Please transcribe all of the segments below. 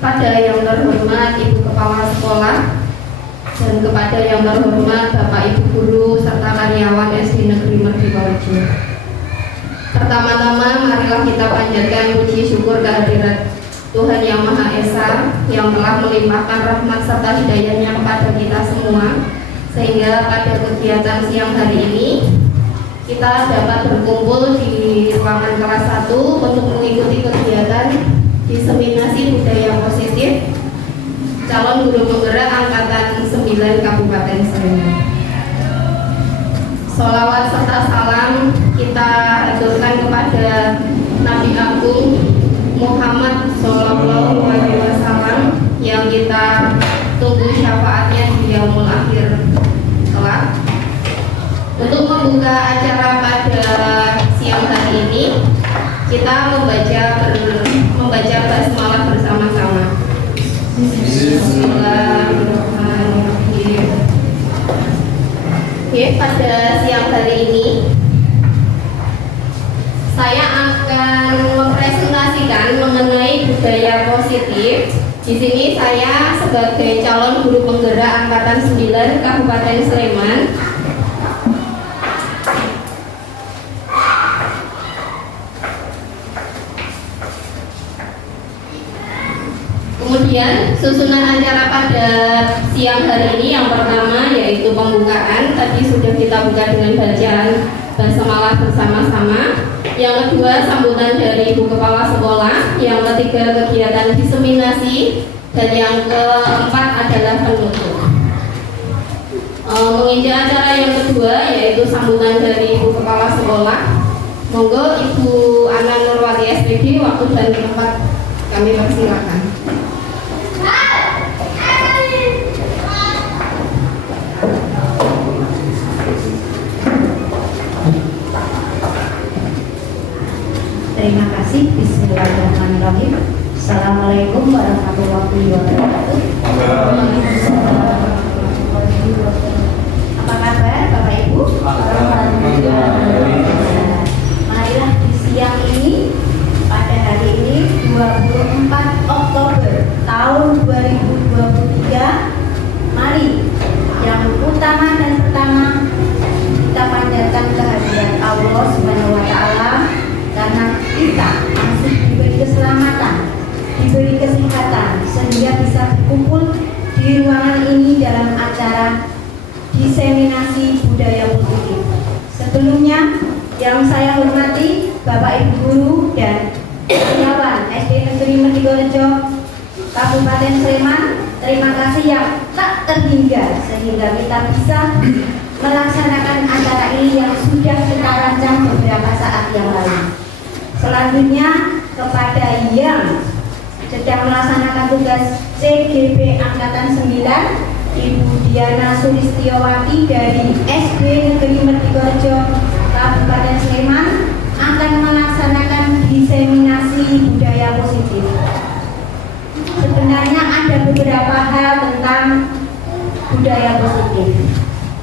Kepada yang terhormat Ibu Kepala Sekolah dan kepada yang terhormat Bapak Ibu Guru serta karyawan SD Negeri Merdiwarjo. Pertama-tama marilah kita panjatkan puji syukur kehadirat Tuhan Yang Maha Esa yang telah melimpahkan rahmat serta hidayahnya kepada kita semua, sehingga pada kegiatan siang hari ini kita dapat berkumpul di ruangan kelas 1 untuk mengikuti kegiatan diseminasi budaya positif calon guru penggerak angkatan 9 Kabupaten Sleman. Sholawat serta salam kita aturkan kepada Nabi Agung Muhammad Sallallahu Alaihi Wasallam yang kita tunggu syafaatnya di yaumul akhir kelak. Untuk membuka acara pada siang hari ini, kita membaca basmalah bersama-sama. Bismillahirrahmanirrahim. Oke, pada siang hari ini saya akan mempresentasikan mengenai budaya positif. Di sini saya sebagai calon guru penggerak angkatan 9 Kabupaten Sleman. Kemudian susunan acara pada siang hari ini yang pertama yaitu pembukaan. Tadi sudah kita buka dengan bacaan basmalah bersama-sama. Yang kedua sambutan dari Ibu Kepala Sekolah. Yang ketiga kegiatan diseminasi. Dan yang keempat adalah penutup. Menginjak acara yang kedua yaitu sambutan dari Ibu Kepala Sekolah. Monggo Ibu Ana Nurwati SPD, waktu dan tempat kami persilakan. Terima kasih. Bismillahirrahmanirrahim. Assalamualaikum warahmatullahi wabarakatuh. Apa kabar Bapak Ibu? Marilah di siang ini, pada hari ini 24 Oktober tahun 2023, mari yang utama dan pertama kita panjatkan kehadiran Allah Subhanahu wa Ta'ala, karena kita masih diberi keselamatan, diberi kesehatan, sehingga bisa berkumpul di ruangan ini dalam acara diseminasi budaya positif. Sebelumnya, yang saya hormati Bapak Ibu Guru dan karyawan SD Negeri Merdiwarjo Kabupaten Sleman, terima kasih yang tak terhingga sehingga kita bisa melaksanakan acara ini yang sudah kita rancang beberapa saat yang lalu. Selanjutnya kepada yang sedang melaksanakan tugas CGP Angkatan 9, Ibu Diana Sulistiowati dari SD Negeri Merdiwarjo Kabupaten Sleman akan melaksanakan diseminasi budaya positif. Sebenarnya ada beberapa hal tentang budaya positif,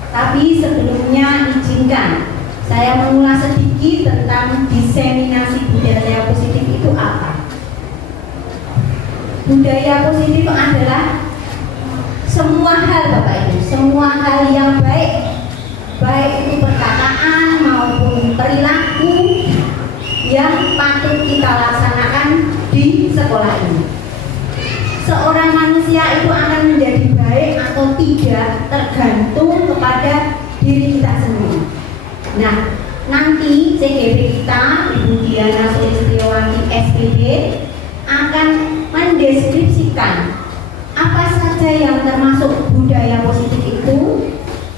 tapi sebelumnya izinkan saya mengulas sedikit tentang diseminasi budaya positif itu apa. Budaya positif adalah semua hal Bapak Ibu, semua hal yang baik, baik itu perkataan maupun perilaku yang patut kita laksanakan di sekolah ini. Seorang manusia itu akan menjadi baik atau tidak tergantung kepada diri kita sendiri. Nah, nanti CGP kita, Ibu Diana Sulistiowati SPD, akan mendeskripsikan apa saja yang termasuk budaya positif itu.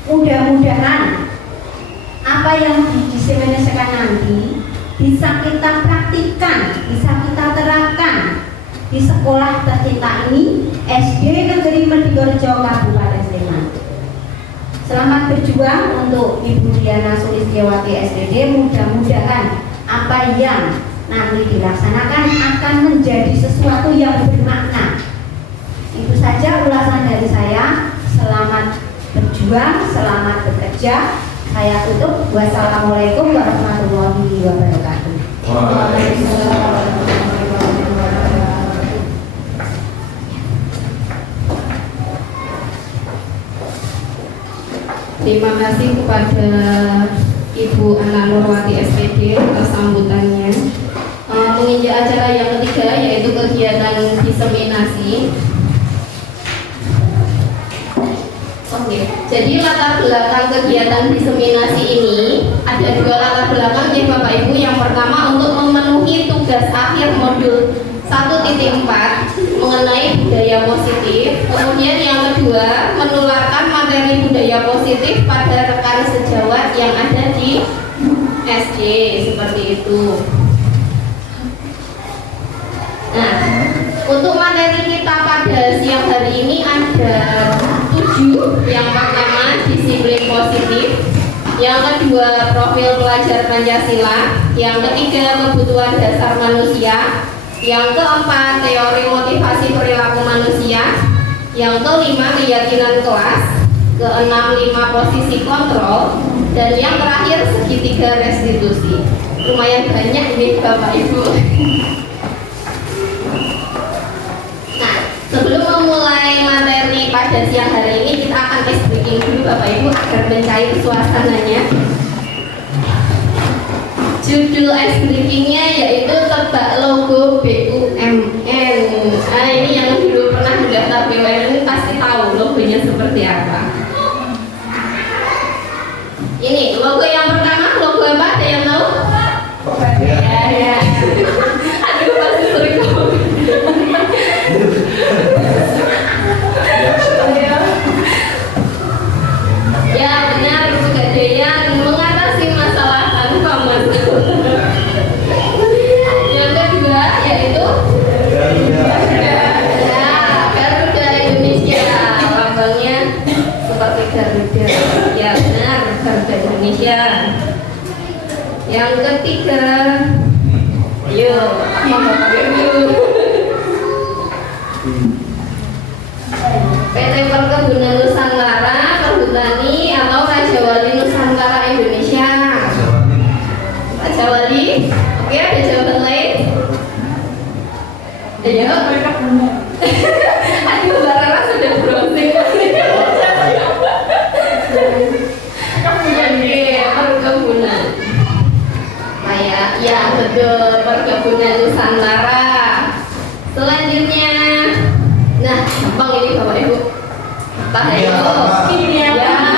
Mudah-mudahan apa yang diseminasikan nanti bisa kita praktikkan, bisa kita terapkan di sekolah tercinta ini, SD Negeri Merdiwarjo Kabupaten Sleman. Selamat berjuang untuk Ibu Diana Sulistiowati SPD. Mudah-mudahan apa yang nanti dilaksanakan akan menjadi sesuatu yang bermakna. Itu saja ulasan dari saya. Selamat berjuang, selamat bekerja. Saya tutup. Wassalamualaikum warahmatullahi wabarakatuh. Waalaikumsalam. terima kasih kepada Ibu Ana Nurwati SPD atas sambutannya. Menginjak acara yang ketiga yaitu kegiatan diseminasi. Oke, jadi latar belakang kegiatan diseminasi ini ada dua latar belakang ya Bapak Ibu. Yang pertama untuk memenuhi tugas akhir modul 1.4 mengenai budaya positif. Kemudian yang kedua menularkan materi budaya positif pada rekan sejawat yang ada di SJ seperti itu. Nah, untuk materi kita pada siang hari ini ada 7. Yang pertama disiplin positif, yang kedua profil pelajar Pancasila, yang ketiga kebutuhan dasar manusia, yang keempat teori motivasi perilaku manusia, yang kelima keyakinan kelas, keenam 5 posisi kontrol, dan yang terakhir segitiga restitusi. Lumayan banyak nih Bapak Ibu. Nah, sebelum memulai materi pada siang hari ini, kita akan ice breaking dulu Bapak Ibu agar mencair suasananya. Judul ice breakingnya yaitu tebak logo BUMN. Nah, ini yang dulu pernah mendaftar BUMN pasti tahu logonya seperti apa. Ini logo yang pertama, logo apa? Ada yang tahu? Ya. Aduh, pasti sering tahu. Ya benar, Pegadaian mengatasi masalah tanpa masalah. Yang kedua yaitu Garuda Indonesia, lambangnya seperti Garuda. Ya benar, Garuda Indonesia. Yang ketiga, yuk, PT Perkebunan Nusantara, Perhutani atau Raja Wali Nusantara Indonesia. Raja Wali, oke, ada jawaban lain? Ayo. Aduh, Mbak Rara sudah browsing. Oke, perkebunan. Ya betul, Perkebunan Nusantara. Selanjutnya, nah gampang ini Bapak Ibu. Kimia ya,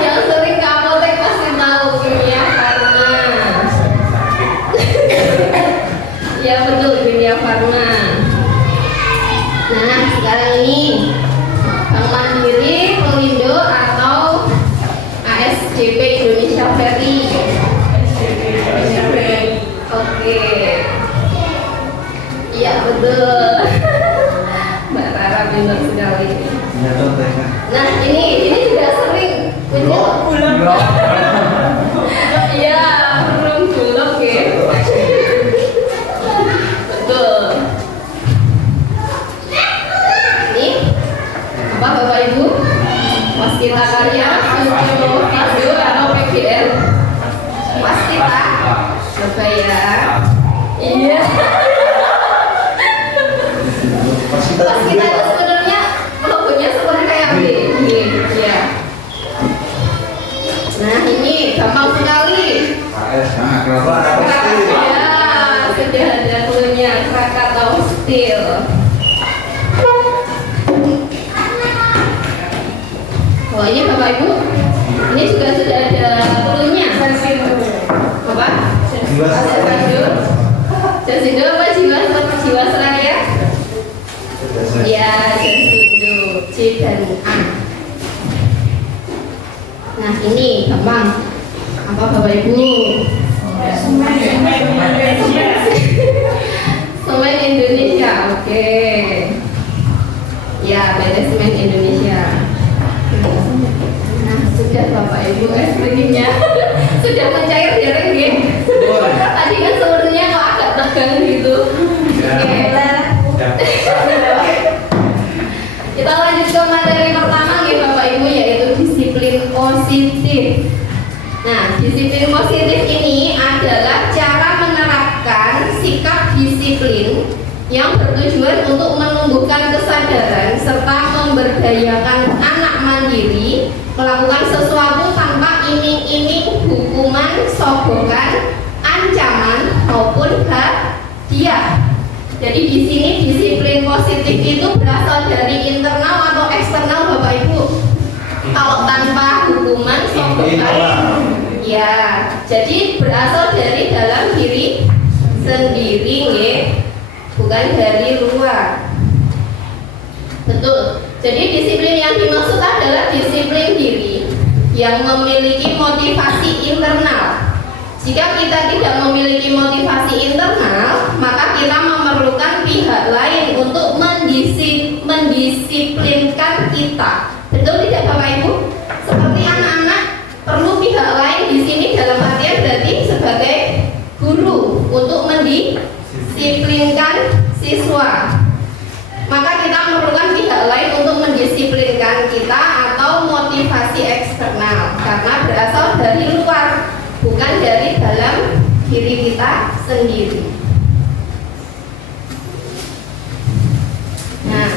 yang sering ke apotek pasti tahu kimia farma. Ya betul, kimia farma. Nah sekarang ini Bank Mandiri, Pelindo atau ASJP Indonesia Ferry. Oke. Iya betul. Mbak Rara benar sekali. Nah ini juga sering punya. Iya, belum bulog ya. Betul. Ini apa Bapak Ibu? Waskita Karya, Video atau PGR? Waskita. Coba ya. Iya. Waskita itu sebenarnya logonya seperti kayak B. Ya. Nah ini gampang sekali. Ya, sudah ada cluenya, Krakatau Steel. Oh ini Bapak Ibu, ini juga sudah ada cluenya. Apa? Jasindo apa Jiwasraya? Ya, Jasindo C dan A. Nah ini gampang. Apa Bapak Ibu? Semen Indonesia, oke. Ya, PT Semen Indonesia. Nah sudah Bapak Ibu explaining-nya sudah mencair dereng ya. Tadi kan sebenarnya kok agak tegang gitu. Oke. Kita lanjut ke materi pertama ya Bapak Ibu, yaitu disiplin positif. Nah, disiplin positif ini adalah cara menerapkan sikap disiplin yang bertujuan untuk menumbuhkan kesadaran serta memberdayakan anak mandiri melakukan sesuatu tanpa iming-iming hukuman, sogokan, ancaman maupun hadiah. Jadi di sini disiplin positif itu berasal dari internal atau eksternal Bapak Ibu. Kalau tanpa hukuman, sogokan, ya, jadi berasal dari dalam diri sendiri, bukan dari luar. Betul. Jadi disiplin yang dimaksud adalah disiplin diri yang memiliki motivasi internal. Jika kita tidak memiliki motivasi internal, maka kita memerlukan pihak lain untuk mendisiplinkan kita. Betul tidak Bapak Ibu? Seperti anak-anak perlu pihak lain di sini dalam artian berarti sebagai guru untuk mendisiplinkan siswa. Maka kita memerlukan pihak lain untuk mendisiplinkan kita atau motivasi eksternal karena berasal dari luar, bukan dari dalam diri kita sendiri. Nah,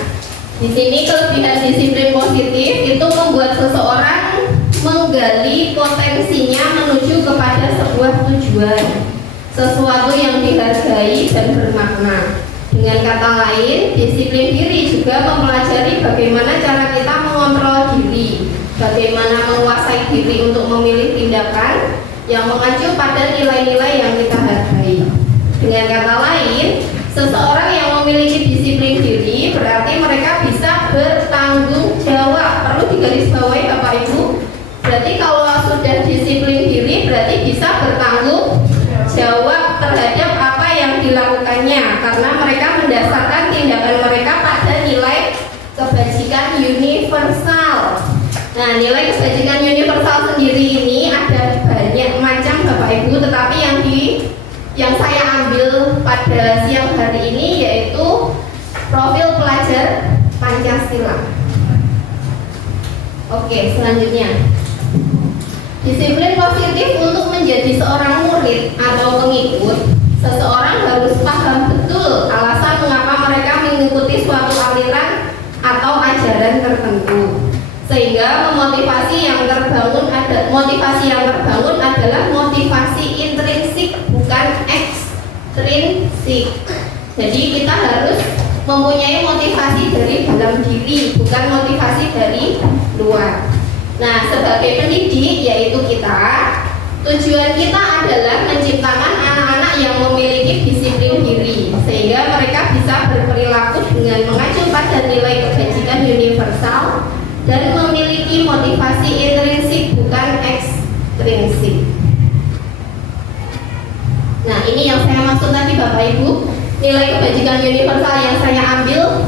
di sini kelebihan disiplin positif itu membuat seseorang menggali potensinya menuju kepada sebuah tujuan, sesuatu yang dihargai dan bermakna. Dengan kata lain, disiplin diri juga mempelajari bagaimana cara kita mengontrol diri, bagaimana menguasai diri untuk memilih tindakan yang mengacu pada nilai-nilai yang kita hargai. Dengan kata lain, seseorang yang memiliki disiplin diri berarti mereka bisa bertanggung jawab. Perlu digarisbawahi Bapak Ibu. Berarti kalau sudah disiplin diri berarti bisa bertanggung jawab terhadap apa yang dilakukannya karena mereka mendasarkan tindakan mereka pada nilai kebajikan universal. Nah, nilai kebajikan universal sendiri ini ada banyak macam Bapak Ibu, tetapi yang saya ambil pada siang hari ini yaitu profil pelajar Pancasila. Oke, selanjutnya. Disiplin positif untuk menjadi seorang murid atau pengikut, seseorang harus paham betul alasan mengapa mereka mengikuti suatu aliran atau ajaran tertentu. Sehingga motivasi yang terbangun adalah motivasi intrinsik bukan ekstrinsik. Jadi kita harus mempunyai motivasi dari dalam diri, bukan motivasi dari luar. Nah, sebagai pendidik yaitu kita, tujuan kita adalah menciptakan anak-anak yang memiliki disiplin diri sehingga mereka bisa berperilaku dengan mengacu pada nilai kebajikan universal dan memiliki motivasi intrinsik bukan ekstrinsik. Nah, ini yang saya maksud tadi Bapak Ibu, nilai kebajikan universal yang saya ambil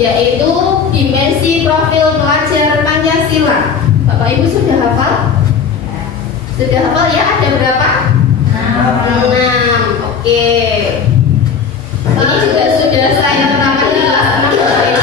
yaitu dimensi profil pelajar Pancasila. Bapak Ibu sudah hafal? Sudah hafal ya? Ada berapa? 6. Oke. Ini juga sudah saya terangkan di kelas 6 Bapak Ibu.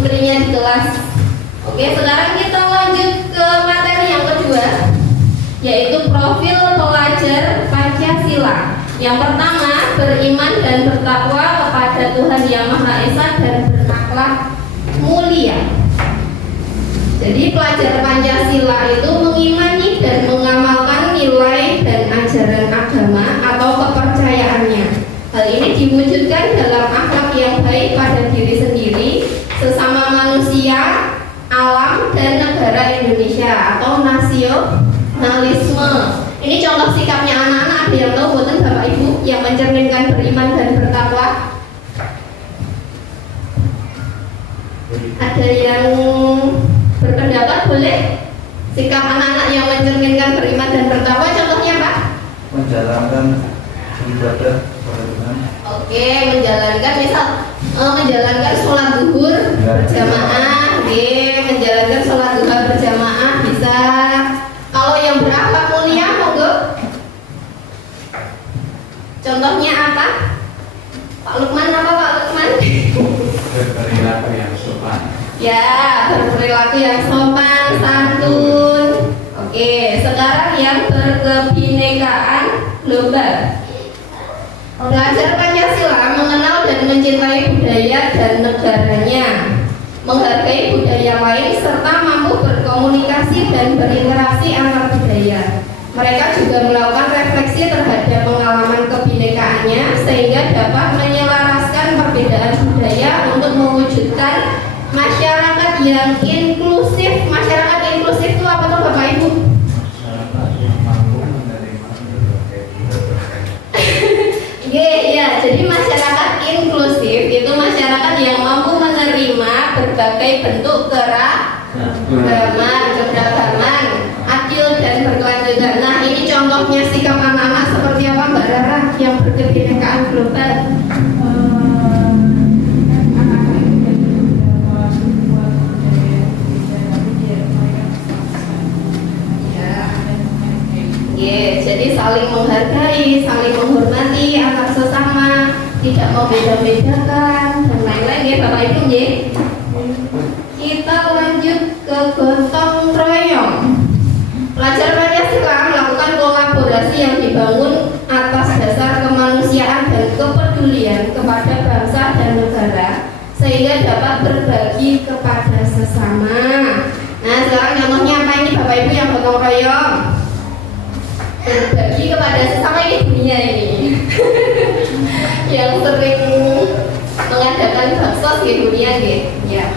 putrinya di kelas. Oke, sekarang kita lanjut ke materi yang kedua, yaitu profil pelajar Pancasila. Yang pertama, beriman dan bertakwa kepada Tuhan Yang Maha Esa dan berakhlak mulia. Jadi pelajar Pancasila itu mengimani dan mengamalkan nilai dan ajaran agama atau kepercayaannya. Hal ini diwujudkan dalam akhlak yang baik pada diri sendiri, sesama manusia, alam, dan negara Indonesia atau nasionalisme. Ini contoh sikapnya anak-anak. Ada yang tahu buatan Bapak Ibu yang mencerminkan beriman dan bertakwa? Ada yang berpendapat boleh? Sikap anak-anak yang mencerminkan beriman dan bertakwa contohnya apa? Menjalankan ibadah kepada Tuhan. Oke, menjalankan misal menjalankan sholat zuhur berjamaah, menjalankan sholat zuhur berjamaah bisa. Kalau yang berakhlak mulia monggo. Contohnya apa? Pak Lukman apa Pak Lukman? Berperilaku yang sopan. Ya, berperilaku yang sopan, santun. Oke, sekarang yang berkebinekaan global. Belajar Pancasila mengenal dan mencintai budaya dan negaranya, menghargai budaya lain serta mampu berkomunikasi dan berinteraksi antar budaya. Mereka juga melakukan refleksi terhadap pengalaman kebinekaannya sehingga dapat menyelaraskan perbedaan budaya untuk mewujudkan masyarakat yang inklusif. Masyarakat inklusif itu apa tuh Bapak Ibu? Masyarakat yang mampu menerima berbagai Ya, jadi masyarakat inklusif itu masyarakat yang mampu menerima berbagai bentuk keberagaman, adil dan berkelanjutan. Nah, ini contohnya sikap anak-anak seperti apa Mbak Rara yang berkebinekaan global? Jadi saling menghargai, saling menghormati antar sesama, tidak membeda-bedakan dan lain-lain ya Bapak Ibu ya. Kita lanjut ke gotong royong. Pelajar Pancasila melakukan kolaborasi yang dibangun atas dasar kemanusiaan dan kepedulian kepada bangsa dan negara sehingga dapat berbagi kepada sesama. Nah, sekarang contohnya apa ini Bapak Ibu yang gotong royong? Berbagi kepada sesama ini dunia ini yang sering mengadakan baksos di dunia ya.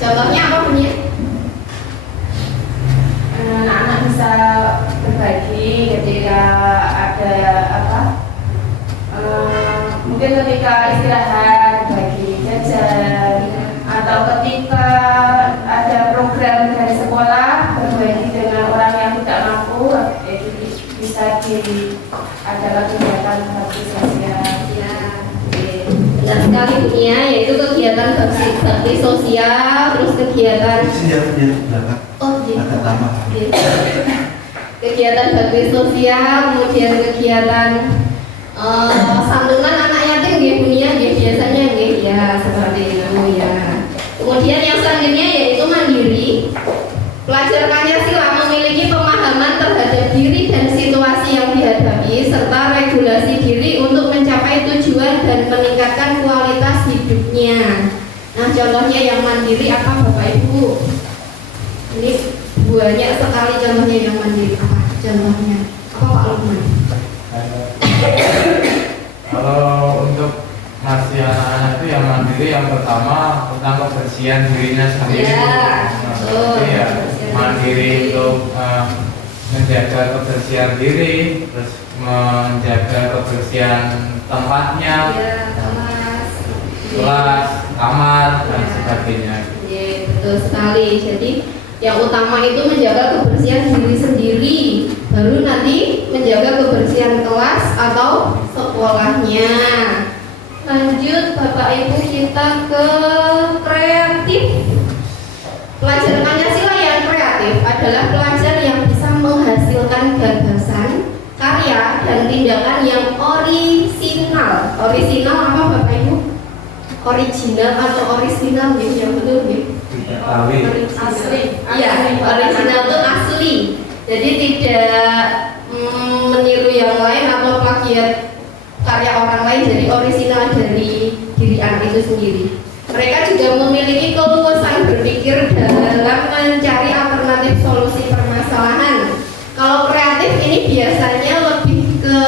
Contohnya apa punya? Anak-anak bisa berbagi ketika ada apa? Mungkin ketika istirahat bagi jajan atau ketika ada program dari sekolah berbagi dengan orang yang tidak mampu, jadi bisa diadakan kegiatan bakti sosial. Ya, benar sekali dunia, yaitu kegiatan bakti sosial, terus kegiatan kegiatan bakti sosial, kemudian kegiatan santunan anak yatim di dunia, biasanya ya seperti itu ya. Kemudian yang selanjutnya yaitu mandiri. Pelajar Pancasila memiliki pemahaman terhadap diri dan situasi yang dihadapi serta regulasi diri untuk mencapai tujuan dan meningkatkan kualitas hidupnya. Nah, contohnya yang mandiri apa Bapak Ibu? Ini banyak sekali contohnya yang mandiri. Apa contohnya? Apa Pak Lukman? Kalau untuk masih anak-anak itu yang mandiri, yang pertama tentang kebersihan dirinya sendiri. Mandiri untuk menjaga kebersihan diri, terus menjaga kebersihan tempatnya, kelas, kamar dan sebagainya. Betul sekali. Jadi yang utama itu menjaga kebersihan diri sendiri, baru nanti menjaga kebersihan kelas atau sekolahnya. Lanjut Bapak Ibu kita ke kreatif. Pelajar Pancasila yang kreatif adalah pelajar yang bisa menghasilkan gagasan, karya, dan tindakan yang orisinal. Orisinal apa Bapak Ibu? original atau orisinal nih, yang betul nih. Tidak tawi. Asli. Iya, original itu asli. Jadi tidak meniru yang lain atau plagiat karya orang lain. Jadi orisinal dari diri anak itu sendiri. Mereka juga memiliki keluasan berpikir dalam mencari alternatif solusi permasalahan. Kalau kreatif ini biasanya lebih ke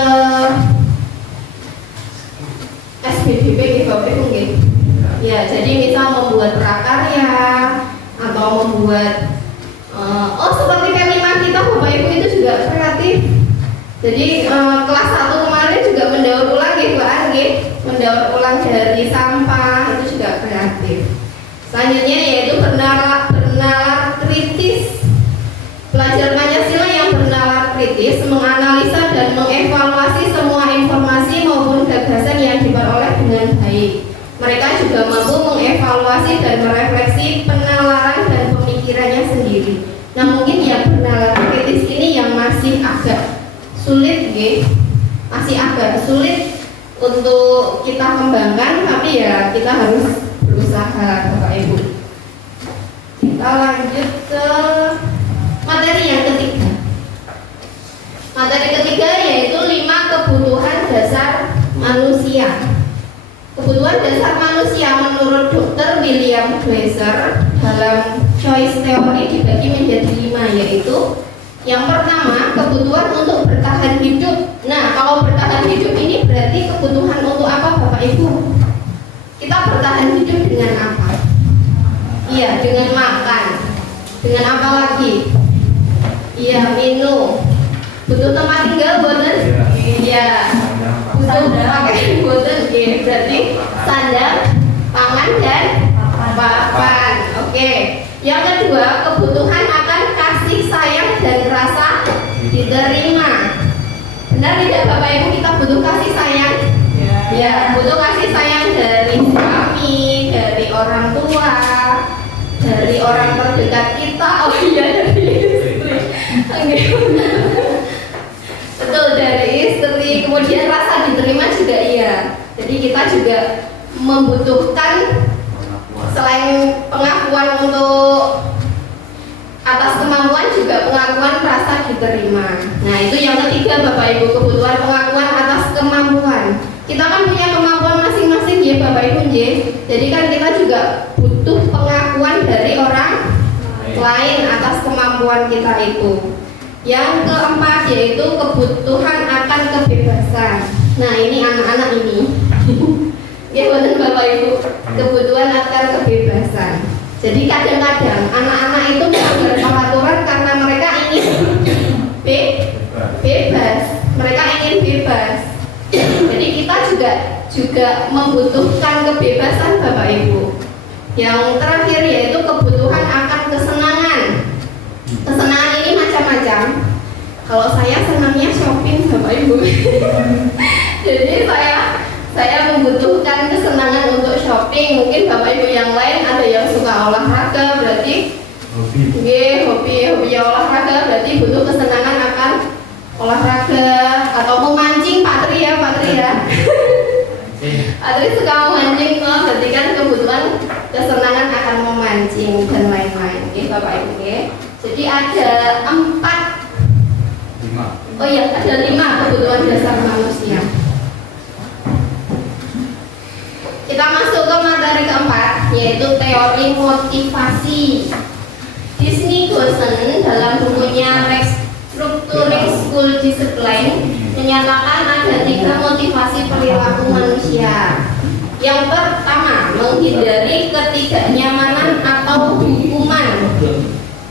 SBDP gitu, mungkin. Ya, jadi misal membuat prakarya atau membuat seperti tema kita Bapak Ibu itu juga kreatif. Jadi kelas 1 kemarin juga mendaur ulang gitu, mendaur ulang dari sampah itu juga kreatif. Selanjutnya yaitu bernalar kritis. Pelajar Pancasila yang bernalar kritis menganalisa dan mengevaluasi semua informasi maupun gagasan yang diperoleh dengan baik. Mereka juga mampu mengevaluasi dan merefleksi penalaran dan pemikirannya sendiri. Nah, mungkin yang bernalar kritis ini yang masih agak sulit, masih agak sulit untuk kita kembangkan, tapi ya kita harus berusaha, Bapak Ibu. Kita lanjut ke materi yang ketiga. Materi ketiga yaitu 5 kebutuhan dasar manusia. Kebutuhan dasar manusia menurut Dr. William Glasser dalam choice theory dibagi menjadi 5, yaitu yang pertama kebutuhan untuk bertahan hidup. Nah, kalau bertahan hidup ini berarti kebutuhan untuk apa, Bapak Ibu? Kita bertahan hidup dengan apa? Iya, dengan makan. Dengan apa lagi? Iya, minum. Butuh tempat tinggal, boten? Iya. Butuh pakai boten, berarti sandang, pangan dan papan. Oke. Yang kedua, kebutuhan akan kasih sayang dan rasa diterima. Benar tidak Bapak Ibu, kita butuh kasih sayang? Ya, butuh kasih sayang dari suami, dari orang tua, dari orang terdekat kita. Oh iya, dari istri. Betul, dari istri. Kemudian rasa diterima juga iya. Jadi kita juga membutuhkan selain pengakuan untuk atas kemampuan juga pengakuan rasa diterima. Nah, itu yang ketiga Bapak Ibu, kebutuhan pengakuan atas kemampuan. Kita kan punya kemampuan masing-masing ya Bapak Ibu ya. Jadi kan kita juga butuh pengakuan dari orang lain atas kemampuan kita itu. Yang keempat yaitu kebutuhan akan kebebasan. Nah, ini anak-anak ini. Ya, benar Bapak Ibu, kebutuhan akan kebebasan. Jadi kadang-kadang anak-anak itu melanggar peraturan karena mereka ingin bebas. Mereka ingin bebas. Jadi kita juga membutuhkan kebebasan Bapak Ibu. Yang terakhir yaitu kebutuhan akan kesenangan. Kesenangan ini macam-macam. Kalau saya senangnya shopping Bapak Ibu. Jadi saya membutuhkan kesenangan untuk shopping. Mungkin Bapak Ibu yang lain ada yang suka olahraga, berarti hobi olahraga berarti butuh kesenangan akan olahraga. Atau memancing, Pak Tri ya. Pak Tri suka memancing, berarti kan kebutuhan kesenangan akan memancing dan lain-lain. Oke Bapak Ibu ya. Jadi ada 5 kebutuhan dasar manusia. Kita masuk ke materi keempat, yaitu teori motivasi. Disney Gosen dalam bukunya Restructuring School Discipline menyatakan ada 3 motivasi perilaku manusia. Yang pertama, menghindari ketidaknyamanan atau hukuman.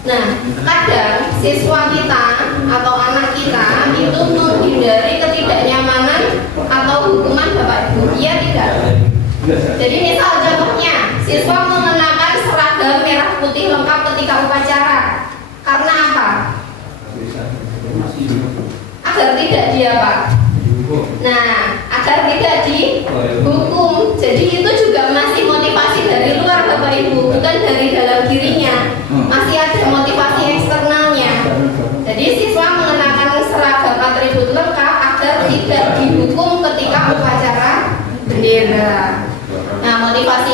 Nah, kadang siswa kita atau anak kita itu menghindari ketidaknyamanan atau hukuman Bapak Ibu, iya tidak? Jadi misal contohnya, siswa mengenakan seragam merah putih lengkap ketika upacara. Karena apa? Agar tidak dia apa? Nah, agar tidak dihukum. Jadi itu juga masih motivasi dari luar Bapak Ibu, bukan dari dalam dirinya. Masih ada motivasi eksternalnya. Jadi siswa mengenakan seragam atribut lengkap agar tidak dihukum ketika upacara bendera. Nah, motivasi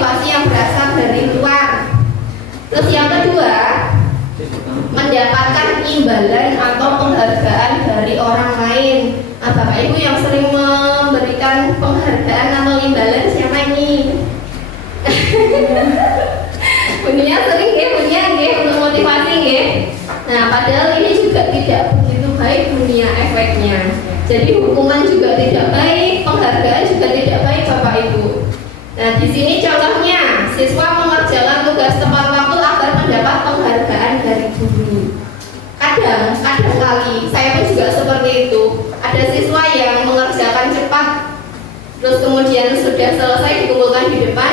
motivasi yang berasal dari luar. Terus yang kedua, mendapatkan imbalan atau penghargaan dari orang lain. Nah, Bapak Ibu yang sering memberikan penghargaan atau imbalan siapa ini? Bunyinya sering ya, bunyinya untuk motivasi ya. Nah, padahal ini juga tidak begitu baik dunia efeknya. Jadi hukuman juga tidak baik, penghargaan juga tidak baik Bapak Ibu. Nah, di sini contohnya siswa mengerjakan tugas tepat waktu agar mendapat penghargaan dari guru. Kadang kali saya pun juga seperti itu. Ada siswa yang mengerjakan cepat, terus kemudian sudah selesai dikumpulkan di depan,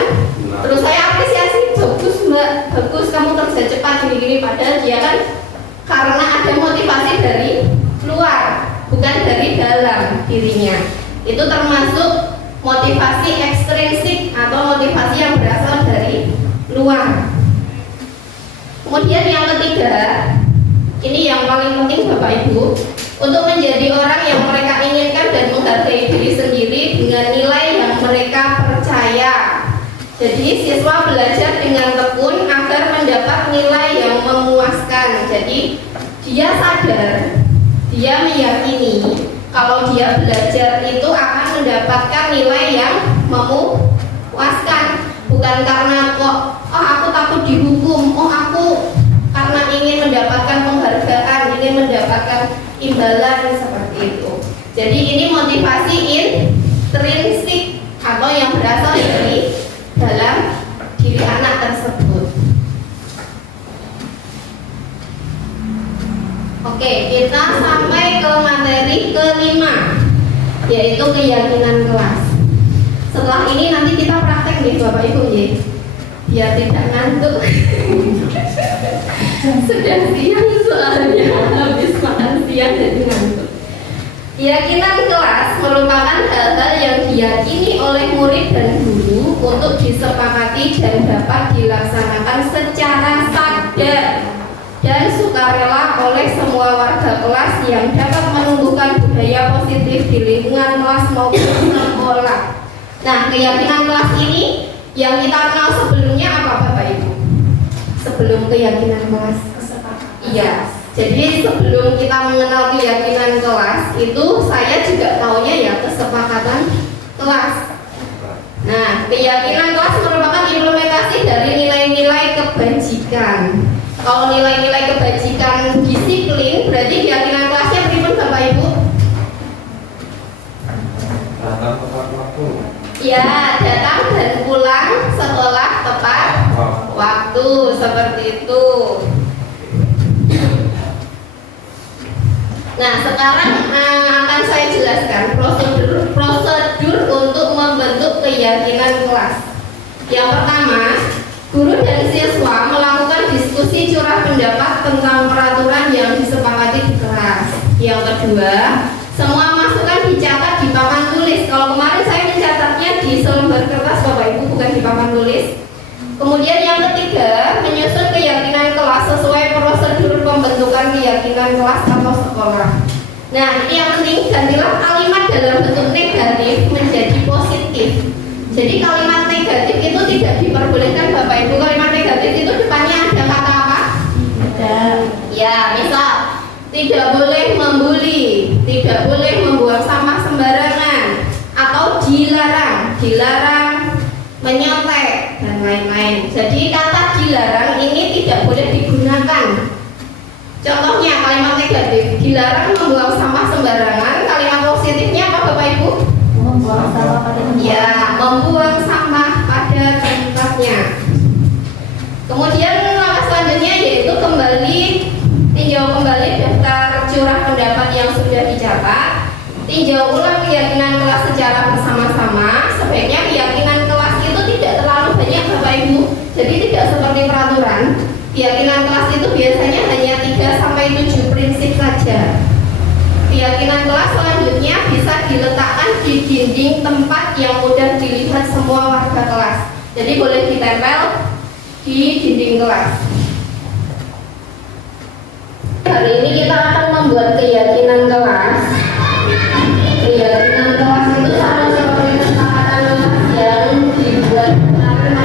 terus saya apresiasi, bagus Mbak, bagus kamu kerja cepat gini-gini. Padahal dia kan karena ada motivasi dari luar, bukan dari dalam dirinya. Itu termasuk motivasi ekstrinsik atau motivasi yang berasal dari luar. Kemudian yang ketiga, ini yang paling penting Bapak Ibu, untuk menjadi orang yang mereka inginkan dan menghargai diri sendiri dengan nilai yang mereka percaya. Jadi siswa belajar dengan tekun agar mendapat nilai yang memuaskan. Jadi dia sadar, dia meyakini kalau dia belajar itu akan mendapatkan nilai yang memuaskan. Bukan karena kok, oh aku takut dihukum, oh aku karena ingin mendapatkan penghargaan, ingin mendapatkan imbalan seperti itu. Jadi ini motivasi intrinsik atau yang berasal dari dalam diri anak tersebut. Oke, kita sampai ke materi kelima, yaitu keyakinan kelas. Setelah ini nanti kita praktek nih Bapak Ibu ya, biar tidak ngantuk. Sudah siang soalnya, habis makan siang jadi ngantuk. Keyakinan kelas merupakan hal-hal yang diyakini oleh murid dan guru untuk disepakati dan dapat dilaksanakan secara sadar dan sukarela oleh semua warga kelas yang dapat menumbuhkan budaya positif di lingkungan kelas maupun sekolah. Nah, keyakinan kelas ini yang kita kenal sebelumnya apa Bapak Ibu? Sebelum keyakinan kelas? Iya. Jadi sebelum kita mengenal keyakinan kelas itu saya juga taunya ya kesepakatan kelas. Nah, keyakinan kelas merupakan implementasi dari nilai-nilai kebajikan. Kalau nilai-nilai kebajikan disiplin, berarti keyakinan kelasnya pripun Bapak Ibu? Datang tepat waktu. Ya, datang dan pulang setelah tepat waktu, seperti itu. Nah, sekarang akan saya jelaskan prosedur untuk membentuk keyakinan kelas. Yang pertama, guru dan siswa melakukan diskusi curah pendapat tentang peraturan yang disepakati di kelas. Yang kedua, semua masukan dicatat di papan tulis. Kalau kemarin saya mencatatnya di selembar kertas Bapak Ibu, bukan di papan tulis. Kemudian yang ketiga, menyusun keyakinan kelas sesuai prosedur pembentukan keyakinan kelas atau sekolah. Nah, ini yang penting, gantilah kalimat dalam bentuk negatif menjadi positif. Jadi kalimat negatif itu tidak diperbolehkan Bapak Ibu. Kalimat negatif itu depannya ada kata apa? Tidak. Ya, misal tidak boleh membuli, tidak boleh membuang sampah sembarangan, atau dilarang menyontek dan lain-lain. Jadi kata dilarang ini tidak boleh digunakan. Contohnya kalimat negatif, dilarang membuang sampah sembarangan. Kalimat positifnya apa Bapak Ibu? Membuang sampah pada tempatnya. Ya, membuang sampah pada tempatnya. Kemudian langkah selanjutnya yaitu tinjau kembali daftar curah pendapat yang sudah dicatat. Tinjau ulang keyakinan kelas secara bersama-sama. Sebaiknya keyakinan kelas itu tidak terlalu banyak Bapak Ibu. Jadi tidak seperti peraturan. Keyakinan kelas itu biasanya hanya 3-7 prinsip saja. Keyakinan kelas selanjutnya bisa diletakkan di dinding tempat yang mudah dilihat semua warga kelas. Jadi boleh ditempel di dinding kelas. Hari ini kita akan membuat keyakinan kelas. Keyakinan kelas itu sama seperti kesepakatan kelas yang dibuat kemarin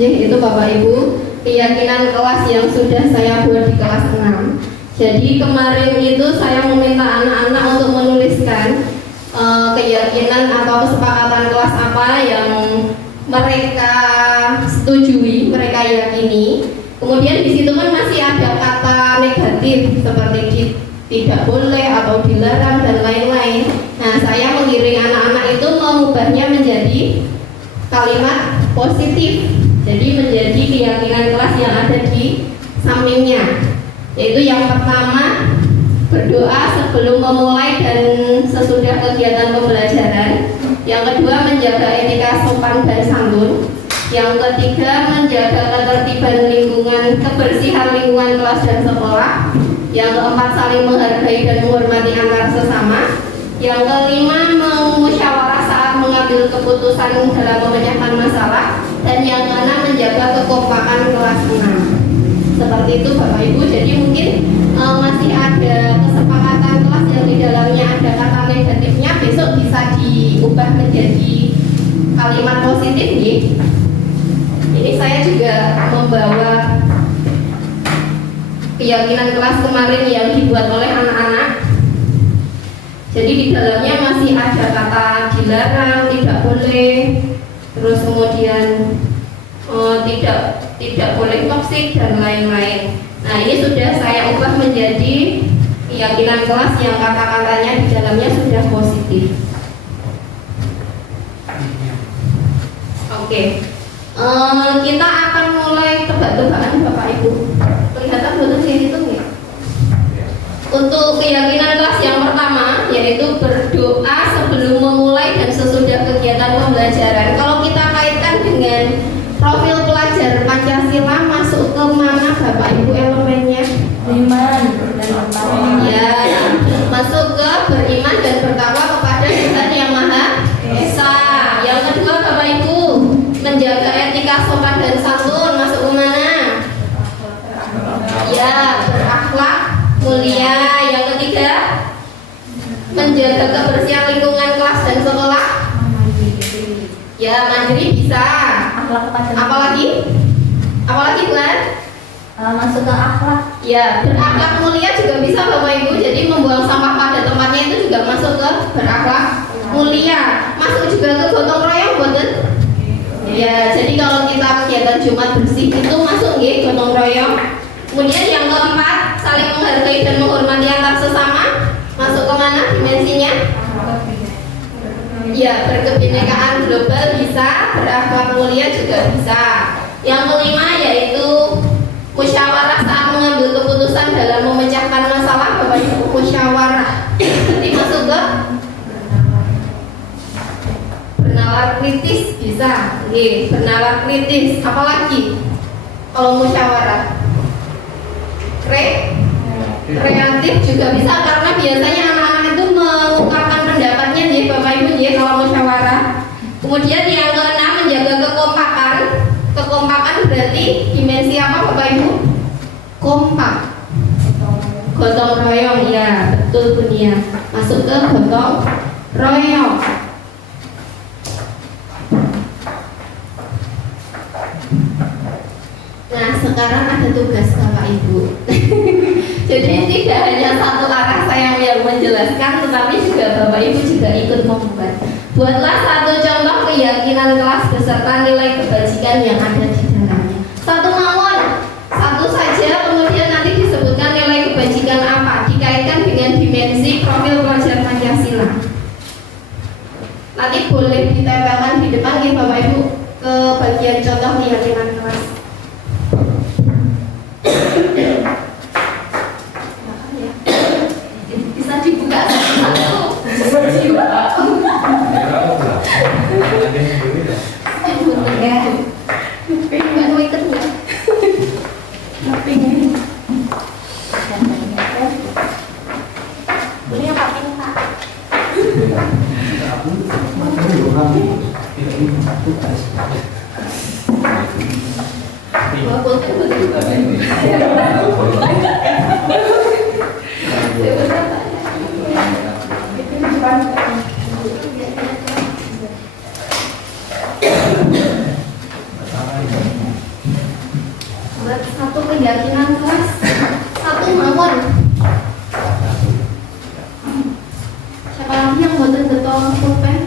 Itu Bapak Ibu, keyakinan kelas yang sudah saya buat di kelas 6. Jadi kemarin itu saya meminta anak-anak untuk menuliskan keyakinan atau kesepakatan kelas apa yang mereka setujui, mereka yakini. Kemudian di situ kan masih ada kata negatif seperti tidak boleh atau dilarang dan lain-lain. Nah, saya mengiring anak-anak itu mengubahnya menjadi kalimat positif. Jadi menjadi keyakinan kelas yang ada di sampingnya. Yaitu yang pertama, berdoa sebelum memulai dan sesudah kegiatan pembelajaran. Yang kedua, menjaga etika sopan dan santun. Yang ketiga, menjaga ketertiban lingkungan, kebersihan lingkungan kelas dan sekolah. Yang keempat, saling menghargai dan menghormati antar sesama. Yang kelima, musyawarah saat mengambil keputusan dalam memecahkan masalah. Dan yang keenam, menjaga kekompakan kelas 6. Seperti itu Bapak Ibu. Jadi mungkin masih ada kesepakatan kelas yang di dalamnya ada kata negatifnya, besok bisa diubah menjadi kalimat positif nih. Ini saya juga membawa keyakinan kelas kemarin yang dibuat oleh anak-anak. Jadi di dalamnya masih ada kata dilarang, tidak boleh, terus kemudian tidak boleh toksik dan lain-lain. Nah, ini sudah saya ubah menjadi keyakinan kelas yang kata-katanya di dalamnya sudah positif. Oke. Kita akan mulai tebak-tebakan Bapak Ibu. Kelihatan betul sih itu ya. Untuk keyakinan kelas yang pertama, yaitu berdoa sebelum memulai dan sesudah kegiatan pembelajaran. Kalau kita kaitkan dengan profil pelajar Pancasila, masuk ke mana Bapak Ibu elemennya? Beriman dan bertakwa. Ya, masuk ke beriman dan bertakwa kepada Tuhan Yang Maha Esa. Yang kedua Bapak Ibu, menjaga etika sopan dan santun, masuk ke mana? Ya, berakhlak mulia. Yang ketiga, menjaga kebersihan lingkungan kelas dan sekolah. Ya, mandiri bisa. Apalagi Tuhan? Masuk ke akhlak. Ya, berakhlak mulia juga bisa Bapak Ibu. Jadi membuang sampah pada tempatnya itu juga masuk ke berakhlak mulia. Masuk juga ke gotong royong, boten? Ya, jadi kalau kita kegiatan Jumat bersih itu masuk nggih gotong royong. Kemudian yang keempat, saling menghargai dan menghormati antar sesama. Masuk ke mana dimensinya? Ya, berkebinekaan global bisa, berakhlak mulia juga bisa. Yang kelima yaitu musyawarah saat mengambil keputusan dalam memecahkan masalah. Bapak Ibu, musyawarah. Nanti masuk ke bernalar kritis bisa. Oke, bernalar kritis. Apalagi kalau musyawarah? Kreatif juga bisa, karena biasanya anak-anak itu mengungkapkan pendapatnya nih Bapak Ibu nih kalau musyawarah. Kemudian yang keenam, menjaga kekompakan. Kekompakan berarti dimensi apa Bapak Ibu? Kompak. Gotong royong, ya betul Bunia. Masuk ke gotong royong. Nah, sekarang ada tugas Bapak Ibu. Jadi tidak hanya satu arah saya yang menjelaskan, tetapi juga Bapak Ibu juga ikut membuat. Buatlah satu contoh keyakinan kelas beserta nilai kebajikan yang ada di dalamnya. Satu mawon, satu saja, kemudian nanti disebutkan nilai kebajikan apa, dikaitkan dengan dimensi profil pelajar Pancasila. Nanti boleh ditempelkan di depan ya Bapak Ibu ke bagian contoh keyakinan kelas. Bisa dibuka satu-satu. pulpen.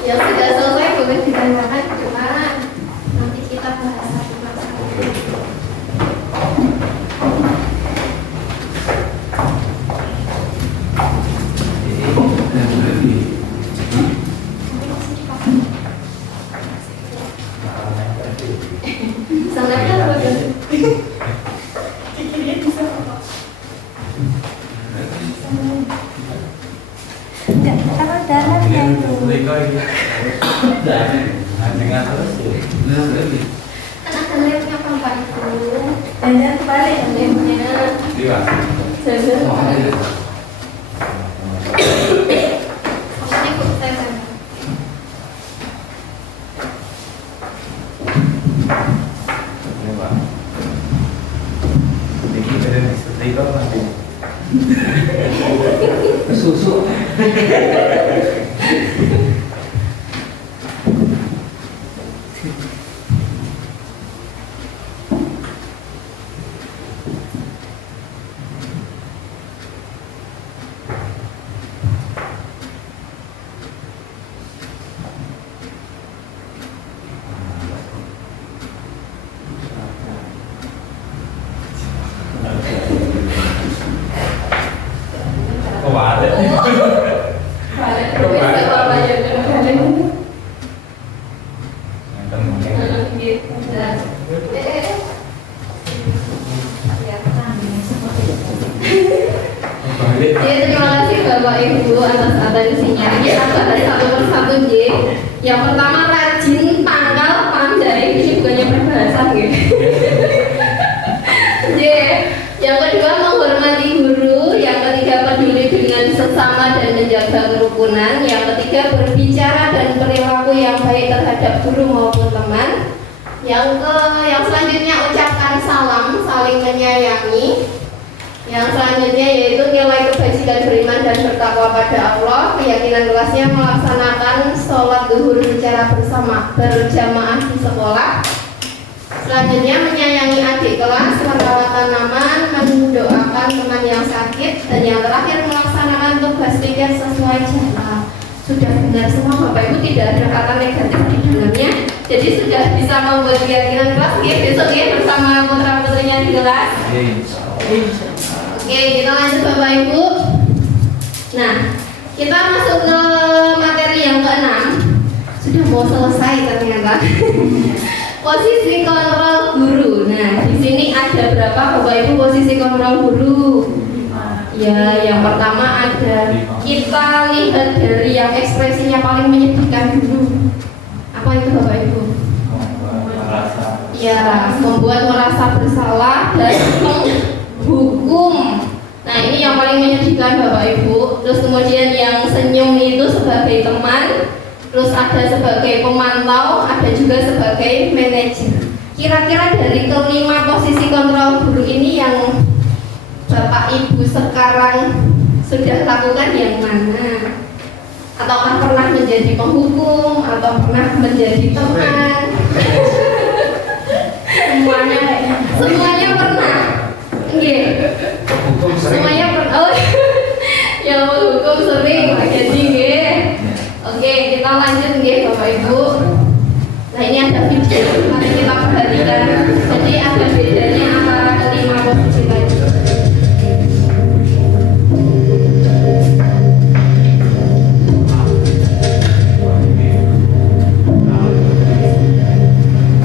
Yang sudah selesai boleh ditanyakan, cuma nanti kita bahas satu persatu. Sangatnya bagus. Kalau dalamnya itu Kan ada lemnya kan Pak Ibu. dan kembali Lemnya. Jajan. Sama ikut saya. Susu. Balik. Balik terus ke bapaknya. Gitu. Ya, terima kasih Bapak Ibu atas atensinya. Kita bahas satu persatu J. Yang pertama rajin, tanggal, pandai. Ini bukannya perbahasan gitu. J. Yang kedua menghormati guru. Yang ketiga peduli dengan sesama dan menjaga kerukunan. Yang ketiga berbicara dan perilaku yang baik terhadap guru maupun teman. Yang selanjutnya ucapkan salam, saling menyayangi. Yang selanjutnya yaitu nilai kebajikan beriman dan bertakwa pada Allah. Keyakinan kelasnya melaksanakan sholat zuhur secara berjamaah di sekolah. Selanjutnya menyayangi adik kelas, merawat tanaman, mendoakan teman yang sakit, dan yang terakhir melaksanakan tugas tiket sesuai jadwal. Sudah benar semua Bapak Ibu, tidak ada kata negatif di dalamnya. Jadi sudah bisa membuat keyakinan kelas. Besok ya bersama putra putrinya di kelas. Oke, kita lanjut Bapak Ibu. Nah, kita masuk ke materi yang ke-6. Sudah mau selesai ternyata. Posisi kontrol guru. Nah, di sini ada berapa Bapak Ibu posisi kontrol guru? Ya, yang pertama ada, kita lihat dari yang ekspresinya paling menyedihkan dulu. Apa itu Bapak Ibu? Ya, membuat merasa bersalah dan menghukum. Nah, ini yang paling menyedihkan Bapak Ibu. Terus kemudian yang senyum itu sebagai teman. Terus ada sebagai pemantau, ada juga sebagai manajer. Kira-kira dari kelima posisi kontrol guru ini yang Bapak Ibu sekarang sudah lakukan yang mana? Ataukah pernah menjadi penghukum atau pernah menjadi teman? Semuanya pernah. Nggih. Hukum sering. Semuanya pernah. Oh. Ya hukum sering jadi nggih. Oke, kita lanjut nggih Bapak Ibu. Nah, ini ada video. Mari kita perhatikan. Jadi ada bedanya antara kelima posisi tadi.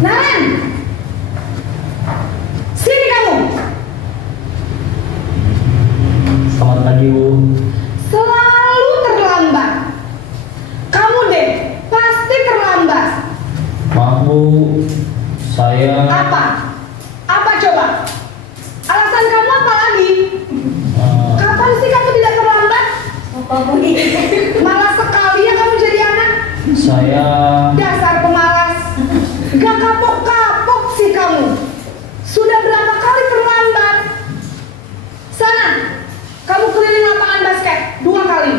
Naren, sini kamu. Selamat pagi Bu. Selalu terlambat. Kamu deh, pasti terlambat. Maaf Bu, saya Apa? Apa coba? Alasan kamu apa lagi? Kapan sih kamu tidak terlambat? Malas sekali ya kamu jadi anak. saya Dasar pemalas. Gak kapok-kapok sih kamu. Sudah berapa kali terlambat? Sana, kamu keliling lapangan basket 2 kali.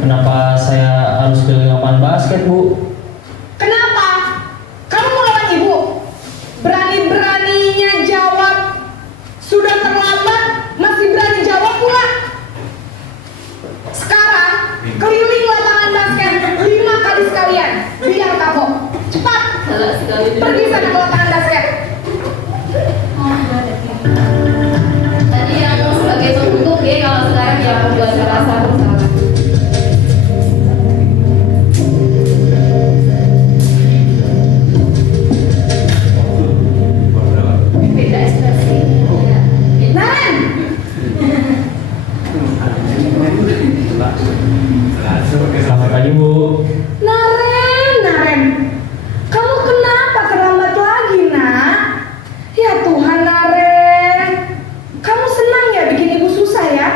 kenapa saya harus keliling lapangan basket Bu? Kenapa? Kamu mau lawan ibu? Berani-beraninya jawab. Sudah terlambat, masih berani jawab pula. Sekarang, keliling lapangan basket 5 kali sekalian. Biar kapok. Cepat, Salah sekali. pergi sana ke lapangan basket. Tadi yang sebagai penghukum ya, kalau sekarang yang membuat rasa bersalah. Beda ekspresi. Ya. Naren, Selamat pagi Bu. Naren. Kamu kenapa terlambat lagi, nak? Ya Tuhan, Naren. Kamu senang ya bikin ibu susah ya?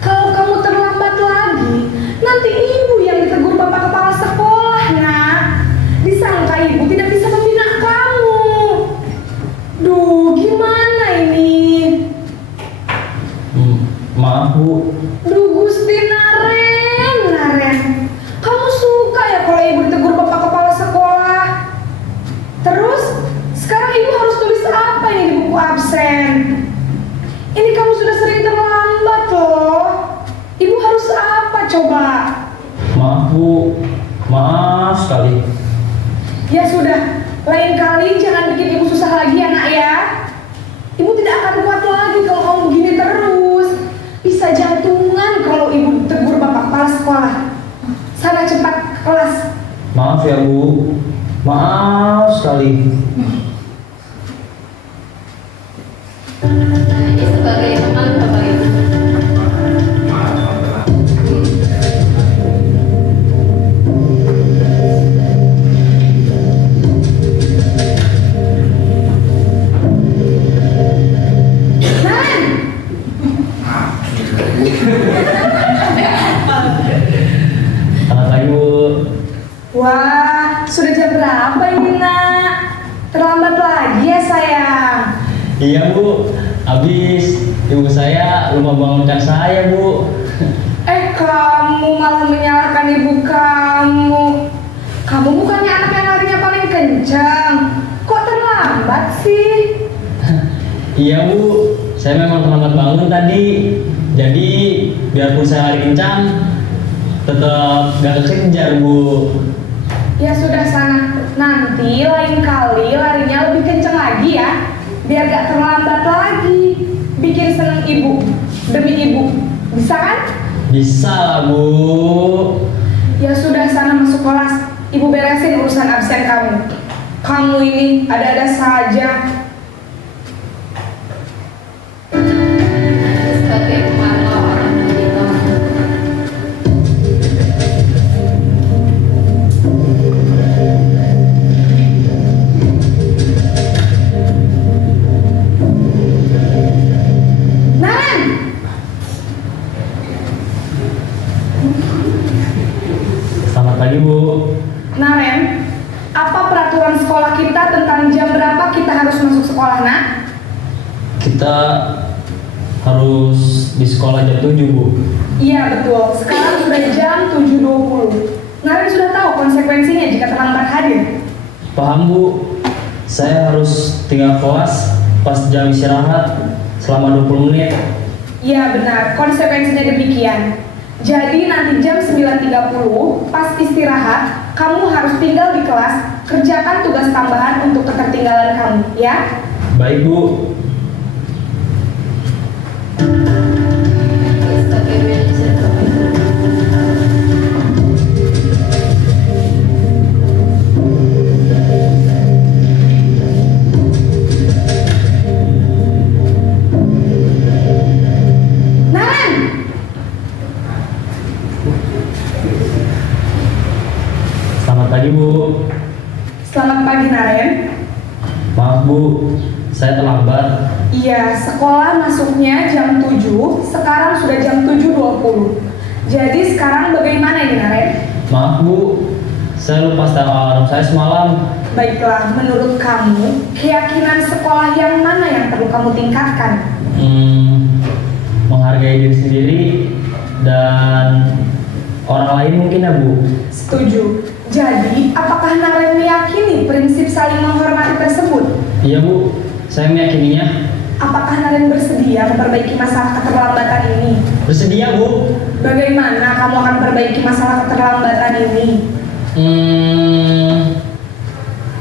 Kalau kamu terlambat lagi, nanti ibu yang ditegur bapak kepala sekolah, nak. Disangka ibu tidak bisa membina kamu. Duh, gimana ini? Maaf Bu, Duh, Gusti Naren. Kamu suka ya kalau ibu ditegur bapak kepala sekolah? Terus, sekarang ibu harus tulis apa ini di buku absen? Ini kamu sudah sering terlambat loh. Ibu harus apa coba? maaf Bu, maaf sekali. Ya sudah, lain kali jangan bikin ibu susah lagi ya nak ya. Ibu tidak akan kuat lagi kalau kamu begini terus. Bisa jantungan kalau ibu tegur bapak kepala sekolah. Sana cepat ke kelas. Maaf ya Bu, maaf sekali. Nah, ini sebagai teman Bapak Ibu. Naren, Selamat pagi Bu. wah sudah jam berapa ini nak? Terlambat lagi ya sayang. Iya Bu, habis ibu saya lupa bangunkan saya Bu. Kamu malah menyalahkan ibu kamu. Kamu bukannya anak yang larinya paling kencang. Kok terlambat sih? Iya Bu, saya memang terlambat bangun tadi. Jadi biarpun saya lari kencang, tetap gak kekejar Bu. Ya sudah sana. Nanti lain kali larinya lebih kencang lagi ya. Biar gak terlambat lagi. Bikin seneng ibu. Demi ibu. Bisa kan? Bisa lah Bu. Ya sudah sana masuk kelas. Ibu beresin urusan absen kamu. Kamu ini ada-ada saja. Sebagai pemantau orang kita. Naren, Selamat pagi Bu. Naren, apa peraturan sekolah kita tentang jam berapa kita harus masuk sekolah, nak? Kita harus di sekolah jam 7 Bu. Iya betul, sekarang sudah jam 7.20. Naren sudah tahu konsekuensinya jika terlambat hadir. Paham Bu, saya harus tinggal kelas pas jam istirahat selama 20 menit. Iya benar, konsekuensinya demikian. Jadi nanti jam 9.30 pas istirahat, kamu harus tinggal di kelas, kerjakan tugas tambahan untuk ketertinggalan kamu, ya? Baik Bu. Sebagai manajer Naren! Selamat pagi Bu. Selamat pagi Naren. Maaf Bu, saya terlambat. Iya, sekolah masuknya jam 7, sekarang sudah jam 7.20. Jadi sekarang bagaimana ini Naren? Maaf Bu, saya lupa setel alarm saya semalam. Baiklah, menurut kamu, keyakinan sekolah yang mana yang perlu kamu tingkatkan? Menghargai diri sendiri dan orang lain mungkin ya Bu. Setuju. Jadi, apakah Naren meyakini prinsip saling menghormati tersebut? Iya Bu, saya meyakininya. Apakah Naren bersedia memperbaiki masalah keterlambatan ini? Bersedia Bu. Bagaimana kamu akan perbaiki masalah keterlambatan ini?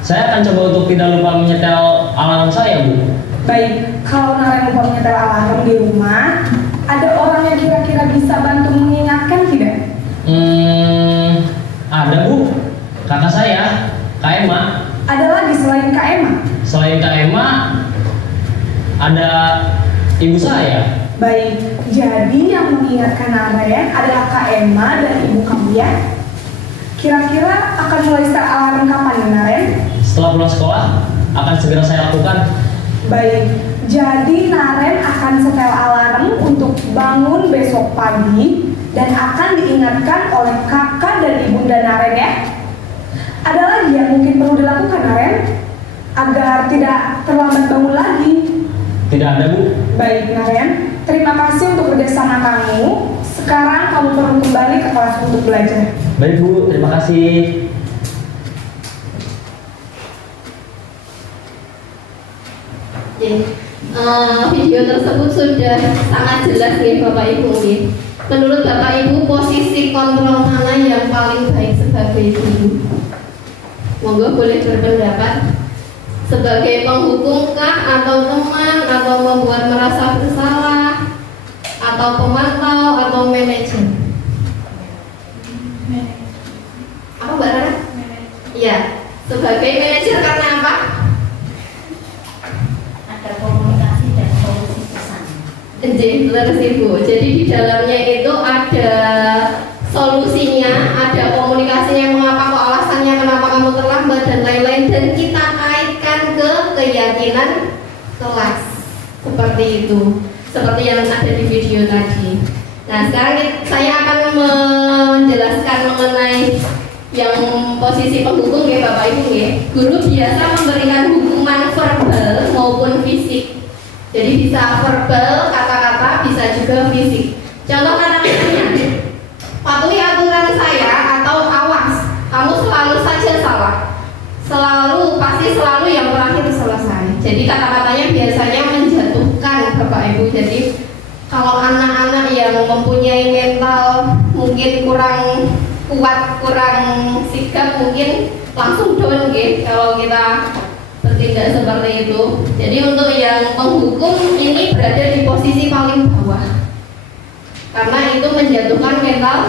Saya akan coba untuk tidak lupa menyetel alarm saya Bu. Baik, kalau Naren lupa menyetel alarm di rumah, ada orang yang kira-kira bisa bantu mengingatkan tidak? Ada Bu, kakak saya, Kak Emma. Ada lagi selain Kak Emma? Selain Kak Emma, ada ibu saya. Baik, jadi yang mengingatkan Naren adalah Kak Emma dan ibu kamu ya? Kira-kira akan mulai start alarm kapan ya Naren? Setelah pulang sekolah, akan segera saya lakukan. Baik, jadi Naren akan setel alarm untuk bangun besok pagi dan akan diingatkan oleh kakak dan ibunda Naren ya. Ada lagi yang mungkin perlu dilakukan Naren agar tidak terlambat bangun lagi? Tidak ada Bu. Baik Naren, terima kasih untuk kerjasama kamu. Sekarang kamu perlu kembali ke kelas untuk belajar. Baik Bu, terima kasih. Video tersebut sudah sangat jelas ya Bapak Ibu. Menurut Bapak Ibu, posisi kontrol mana yang paling baik sebagai guru? Monggo boleh berpendapat. Sebagai penghukum kah, atau teman, atau membuat merasa bersalah, atau pemantau, atau manajer? Apa Mbak Rara? Iya, sebagai manajer karena apa? Ada komunikasi dan solusi bersama. Benar Ibu. Jadi di dalamnya itu ada solusinya, ada komunikasinya, mengapa kok alasannya, kenapa kamu terlambat dan lain-lain, dan kita kaitkan ke keyakinan kelas seperti itu, seperti yang ada di video tadi. Nah sekarang saya akan menjelaskan mengenai yang posisi penghukum ya Bapak Ibu ya. Guru biasa memberikan hukuman verbal maupun fisik. Jadi bisa verbal, kata-kata, bisa juga fisik. Contoh kata-katanya, patuhi aturan saya atau awas, kamu selalu saja salah. Pasti selalu yang terakhir selesai. Jadi kata-katanya biasanya menjatuhkan Bapak Ibu. Jadi kalau anak-anak yang mempunyai mental mungkin kurang kuat, kurang sigap, mungkin langsung down gitu kalau kita bertindak seperti itu. Jadi untuk yang penghukum ini berada di posisi paling bawah karena itu menjatuhkan mental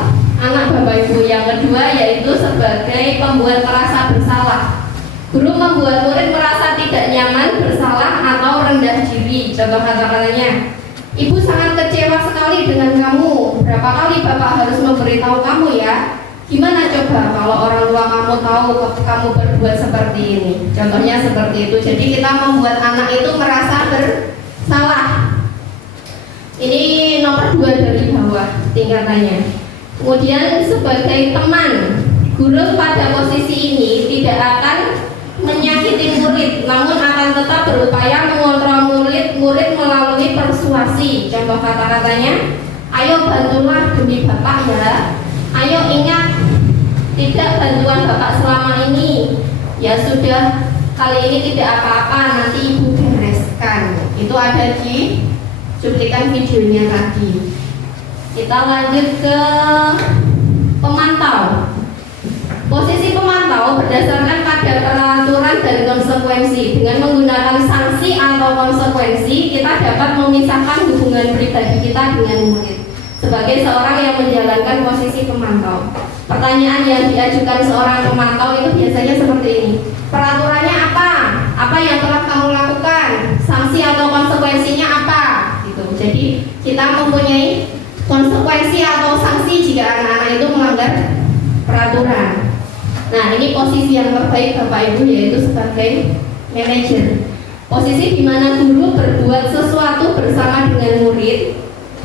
anak Bapak Ibu. Yang kedua yaitu sebagai pembuat merasa bersalah. Guru membuat murid merasa tidak nyaman, bersalah, atau rendah diri. Contoh kata-katanya, Ibu sangat kecewa sekali dengan kamu. Berapa kali Bapak harus memberitahu kamu ya? Gimana coba kalau orang tua kamu tahu kamu berbuat seperti ini? Contohnya seperti itu. Jadi kita membuat anak itu merasa bersalah. Ini nomor 2 dari bawah tingkatannya. Kemudian sebagai teman, guru pada posisi ini tidak akan menyakiti murid, namun akan tetap berupaya mengontrol murid melalui persuasi. Contoh kata-katanya, Ayo bantulah demi Bapak ya. Ayo ingat, tidak bantuan Bapak selama ini ya sudah, kali ini tidak apa-apa, nanti Ibu bereskan. Itu ada di cuplikan videonya tadi. Kita lanjut ke pemantau. Posisi pemantau berdasarkan pada peraturan dan konsekuensi. Dengan menggunakan sanksi atau konsekuensi, kita dapat memisahkan hubungan pribadi kita dengan murid sebagai seorang yang menjalankan posisi pemantau. Pertanyaan yang diajukan seorang pemantau itu biasanya seperti ini. Peraturannya apa? Apa yang telah kamu lakukan? Sanksi atau konsekuensinya apa? Gitu. Jadi kita mempunyai konsekuensi atau sanksi jika anak-anak itu melanggar peraturan. Nah, ini posisi yang terbaik Bapak Ibu, yaitu sebagai manajer. Posisi di mana guru berbuat sesuatu bersama dengan murid,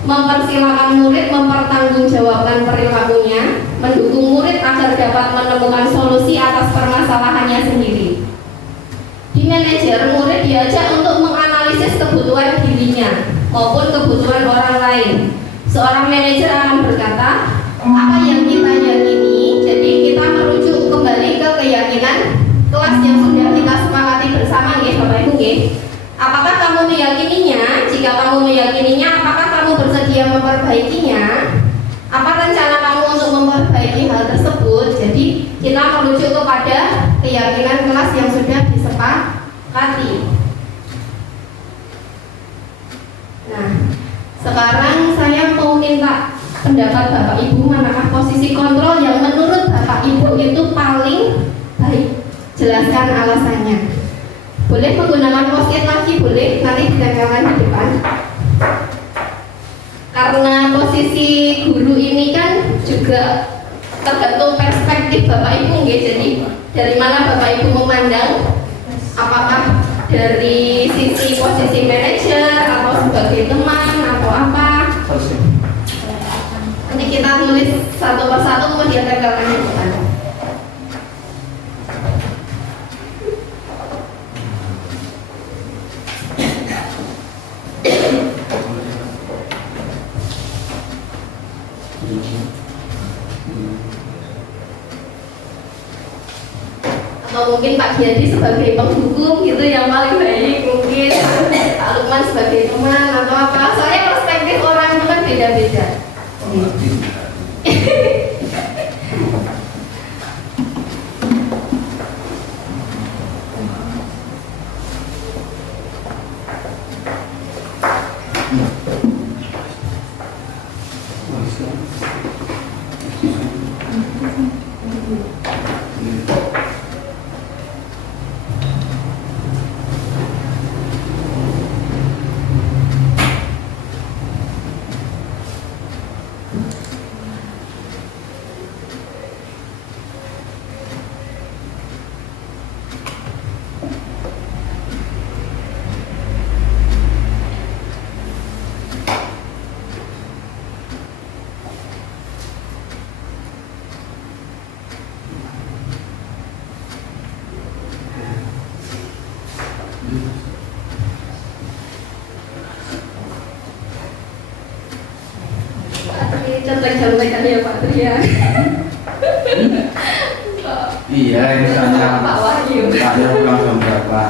mempersilahkan murid mempertanggungjawabkan perilakunya, mendukung murid agar dapat menemukan solusi atas permasalahannya sendiri. Di manajer, murid diajak untuk menganalisis kebutuhan dirinya maupun kebutuhan orang lain. Seorang manajer akan berkata, apa yang kita yakini, jadi kita merujuk kembali ke keyakinan kelas yang sudah kita sepakati bersama, nggih Bapak Ibu nggih. Apakah kamu meyakininya? Jika kamu meyakininya, apakah kamu bersedia memperbaikinya? Apa rencana kamu untuk memperbaiki hal tersebut? Jadi kita merujuk kepada keyakinan kelas yang sudah disepakati. Nah, sekarang saya mau minta pendapat Bapak Ibu, manakah posisi kontrol yang menurut Bapak Ibu itu paling baik? Jelaskan alasannya. Boleh menggunakan post-it lagi, boleh, nanti ditempelkan di depan. Karena posisi guru ini kan juga tergantung perspektif Bapak Ibu nggih. Jadi dari mana Bapak Ibu memandang, apakah dari sisi posisi manajer atau sebagai teman atau apa? Nanti kita tulis satu persatu kemudian tempelkan di depan. Atau mungkin Pak Giadi sebagai penghukum gitu yang paling baik, mungkin Pak Lukman sebagai teman atau apa. Soalnya perspektif orang itu kan beda-beda. Contoh-contohkan ya Pak Trian. Iya, ini sama Pak Wahyu. Paknya langsung berapa?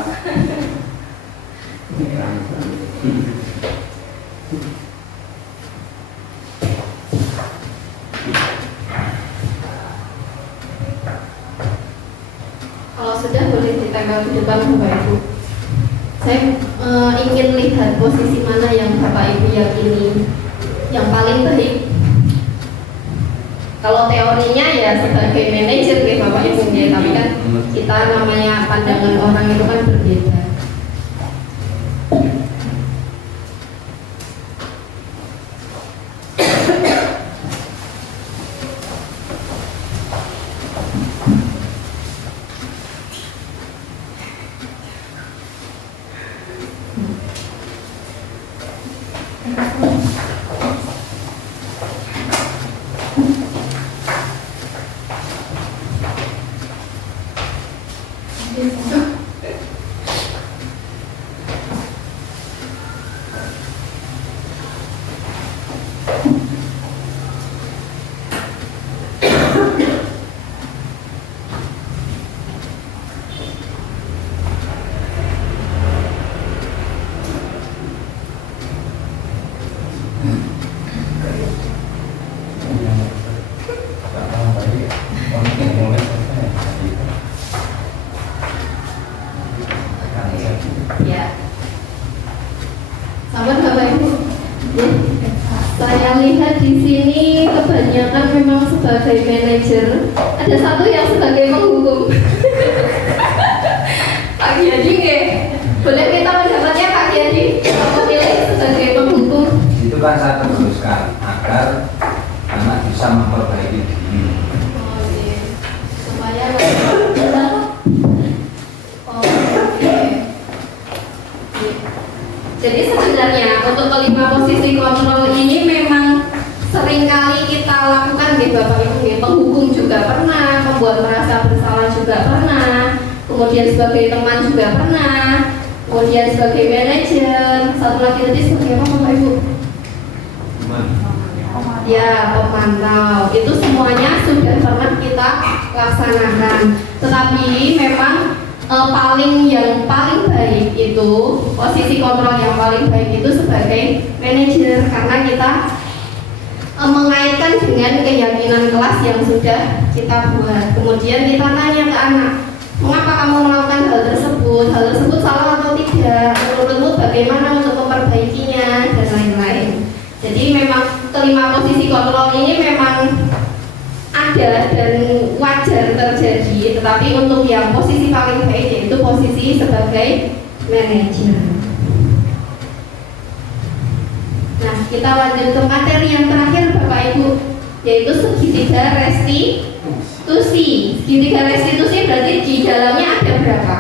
Kalau sudah boleh ditempel di depan Bapak Ibu. Saya ingin lihat posisi mana yang Bapak Ibu yakini yang paling baik. Kalau teorinya ya sebagai manajer nih Bapak Ibu ya, tapi kan kita namanya pandangan orang itu kan berbeda. kebanyakan memang sebagai manajer, ada satu yang sebagai penghukum. Pak Giadi, boleh minta pendapatnya Pak Giadi memilih sebagai penghukum? Itu kan saya teruskan agar anak bisa memperbaiki diri. Oh iya, supaya oke. Jadi sebenarnya untuk kelima posisi kontrol ini memang seringkali kita lakukan gitu Bapak Ibu. Penghukum juga pernah, membuat merasa bersalah juga pernah, kemudian sebagai teman juga pernah, kemudian sebagai manajer, satu lagi tadi sebagai apa Bapak Ibu? Ya, pemantau. Itu semuanya sudah pernah kita laksanakan. Tetapi memang yang paling baik itu posisi kontrol yang paling baik itu sebagai manajer, karena kita mengaitkan dengan keyakinan kelas yang sudah kita buat. Kemudian kita tanya ke anak, mengapa kamu melakukan hal tersebut? Hal tersebut salah atau tidak? Menurutmu bagaimana untuk memperbaikinya dan lain-lain. Jadi memang kelima posisi kontrol ini memang ada dan wajar terjadi, tetapi untuk yang posisi paling baik yaitu posisi sebagai manajer. Nah, kita lanjut ke materi yang terakhir Bapak Ibu, yaitu segitiga restitusi. Segitiga restitusi berarti di dalamnya ada berapa?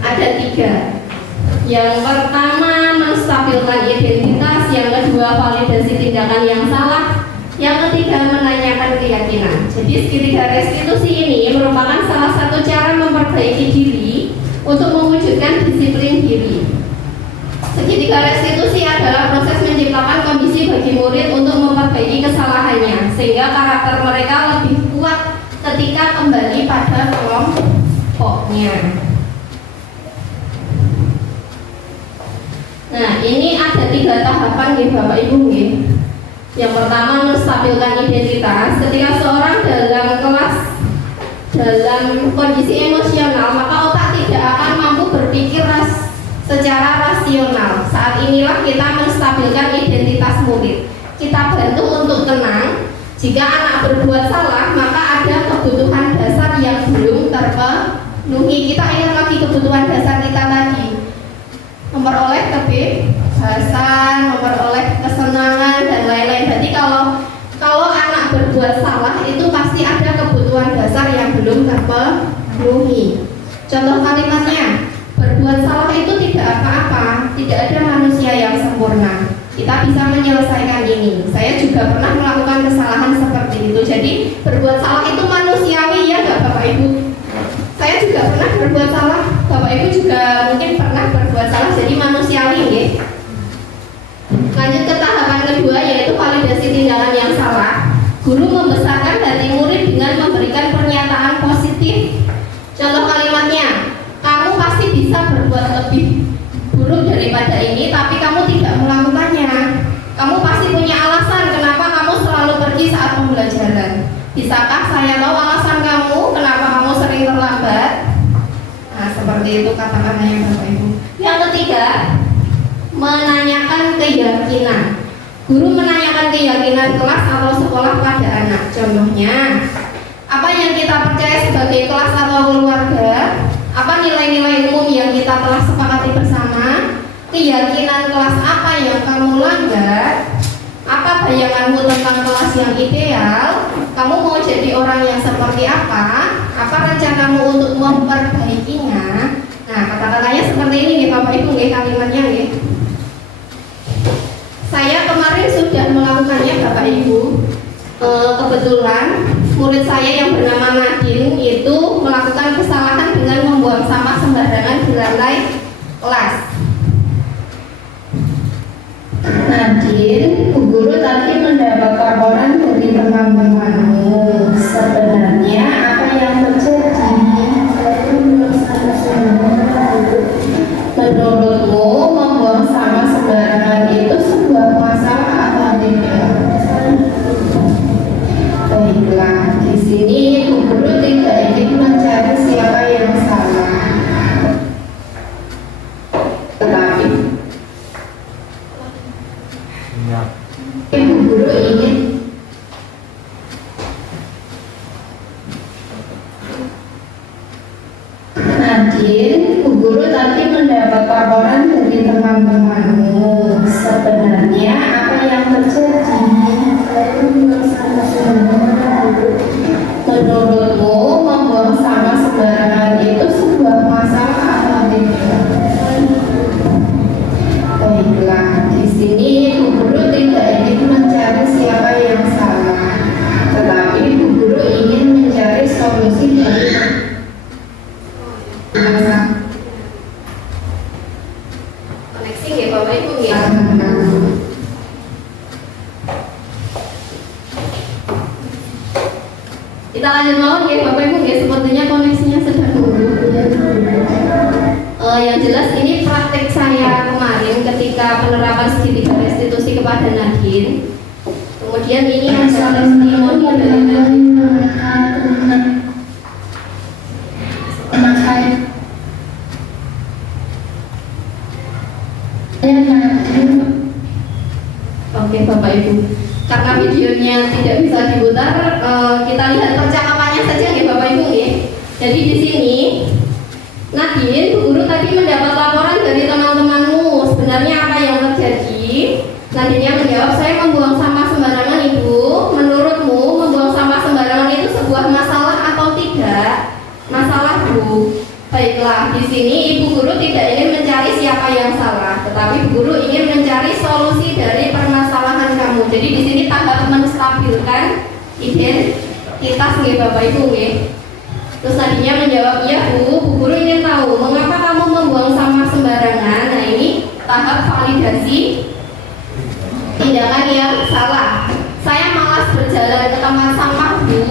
Ada 3. Yang pertama menstabilkan identitas, yang kedua validasi tindakan yang salah, yang ketiga menanyakan keyakinan. Jadi segitiga restitusi ini merupakan salah satu cara memperbaiki diri untuk mewujudkan disiplin diri. Segitiga restitusi adalah proses menciptakan kondisi bagi murid untuk memperbaiki kesalahannya sehingga karakter mereka lebih kuat ketika kembali pada kelompoknya. Nah, ini ada 3 tahapan nih Bapak Ibu nih. Yang pertama menstabilkan identitas. Ketika seorang dalam kelas dalam kondisi emosional, maka otak tidak akan mampu berpikir secara rasional. Saat inilah kita menstabilkan identitas murid. Kita bantu untuk tenang. Jika anak berbuat salah, maka ada kebutuhan dasar yang belum terpenuhi. Kita ingat lagi kebutuhan dasar kita tadi. Memperoleh kebebasan, memperoleh kesenangan dan lain-lain. Jadi kalau anak berbuat salah itu pasti ada kebutuhan dasar yang belum terpenuhi. Contoh kalimatnya, berbuat salah itu tidak apa-apa, tidak ada manusia yang sempurna. Kita bisa menyelesaikan ini. Saya juga pernah melakukan kesalahan seperti itu. Jadi berbuat salah itu manusiawi ya nggak Bapak Ibu? Saya juga pernah berbuat salah. Bapak Ibu juga mungkin pernah berbuat salah. Jadi manusiawi ya. Lanjut ke tahapan kedua yaitu validasi tindakan yang salah. Guru membesarkan hati murid dengan memberikan pernyataan positif. Contoh kalimatnya, kamu pasti bisa berbuat lebih buruk daripada ini, tapi kamu tidak melakukannya. Kamu pasti punya alasan kenapa kamu selalu pergi saat pembelajaran. Bisakah saya tahu alasan kamu kenapa kamu sering terlambat? Nah, seperti itu kata-katanya Bapak Ibu. Yang ketiga, menanyakan keyakinan. Guru menanyakan keyakinan kelas atau sekolah pada anak. Contohnya, apa yang kita percaya sebagai kelas atau keluarga? Apa nilai-nilai umum yang kita telah sepakati bersama? Keyakinan kelas apa yang kamu langgar? Apa bayanganmu tentang kelas yang ideal? Kamu mau jadi orang yang seperti apa? Apa rencanamu untuk memperbaikinya? Nah, kata-katanya seperti ini nih Bapak Ibu nih kalimatnya nih. Saya kemarin sudah melakukannya Bapak Ibu. Kebetulan murid saya yang bernama Nadine itu melakukan kesalahan dengan membuang sampah sembarangan di lantai kelas. Nadine, Bu Guru tadi mendapat laporan dari teman-temanmu. Sebenarnya apa yang terjadi? Menurutmu membuang sampah sembarangan itu sebuah masalah atau tidak? Baiklah, di sini Bu Guru tidak ingin mencari siapa yang salah. Nadine, Bu Guru tadi mendapat laporan dari teman-temanmu. Sebenarnya apa yang terjadi? Menurutmu membuang sampah sembarangan itu sebuah masalah atau tidak? Baiklah, di sini Bu Guru tidak ingin mencari siapa yang salah, tetapi Bu Guru ingin mencari solusi dari koneksi ya Bapak Ibu ya. Kita lanjut mawon ya Bapak Ibu ya, sepertinya koneksinya sedang buruk. Yang jelas ini praktek saya kemarin ketika penerapan segitiga restitusi kepada Nadine. Kemudian ini ada testimoni dari Oke Bapak Ibu, karena videonya tidak bisa diputar, kita lihat percakapannya saja ya Bapak Ibu ya. Jadi di sini Nadine, Bu Guru tadi mendapat laporan dari teman-temanmu. Sebenarnya apa yang terjadi? Nadine menjawab, saya membuang sampah sembarangan Ibu. Menurutmu membuang sampah sembarangan itu sebuah masalah atau tidak? Masalah Bu. Baiklah, di sini Ibu Guru tidak ingin mencari siapa yang salah, tetapi Bu Guru ingin mencari solusi dari permasalahan kamu. Jadi di sini tahap menstabilkan identitas nggih Bapak Ibu nggih. Terus tadinya menjawab, iya Bu Guru ingin tahu mengapa kamu membuang sampah sembarangan. Nah ini tahap validasi tindakan yang salah. Saya malas berjalan ke tempat sampah Bu.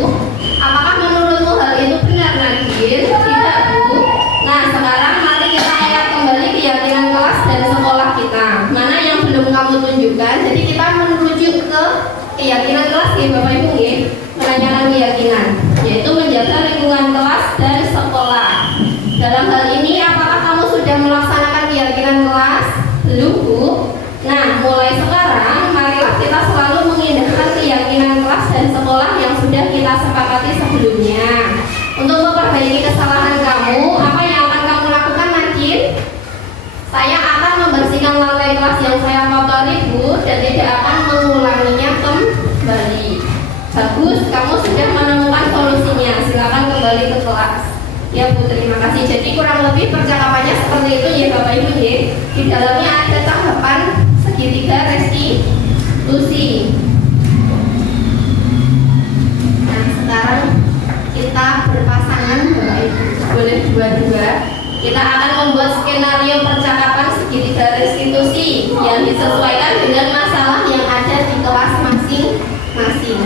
Apakah menurutmu hal itu benar Nadine? Tidak Bu. Nah sekarang mari kita lihat kembali keyakinan kelas dan sekolah kita. Mana yang belum kamu tunjukkan? Jadi kita menuju ke keyakinan kelas ya Bapak Ibu ya. Menanyakan keyakinan, yaitu menjaga lingkungan kelas dan sekolah. Dalam hal ini apakah kamu sudah melaksanakan keyakinan kelas? Belum Bu. Nah mulai sekarang marilah kita selalu mengindahkan keyakinan kelas dan sekolah yang sudah kita sepakati sebelumnya. Untuk memperbaiki kesalahan kamu, apa yang akan kamu lakukan Nadine? Saya akan membersihkan lantai kelas yang saya kotori Bu, dan tidak akan mengulanginya kembali. Bagus, kamu sudah menemukan solusinya. Silakan kembali ke kelas. Ya Bu, terima kasih. Jadi kurang lebih percakapannya seperti itu ya Bapak Ibu ya. Di dalamnya ada tahapan segitiga restitusi. Nah sekarang kita berpasangan Bapak Ibu, boleh dua-dua. Kita akan membuat skenario percakapan segitiga restitusi yang disesuaikan dengan masalah yang ada di kelas masing-masing.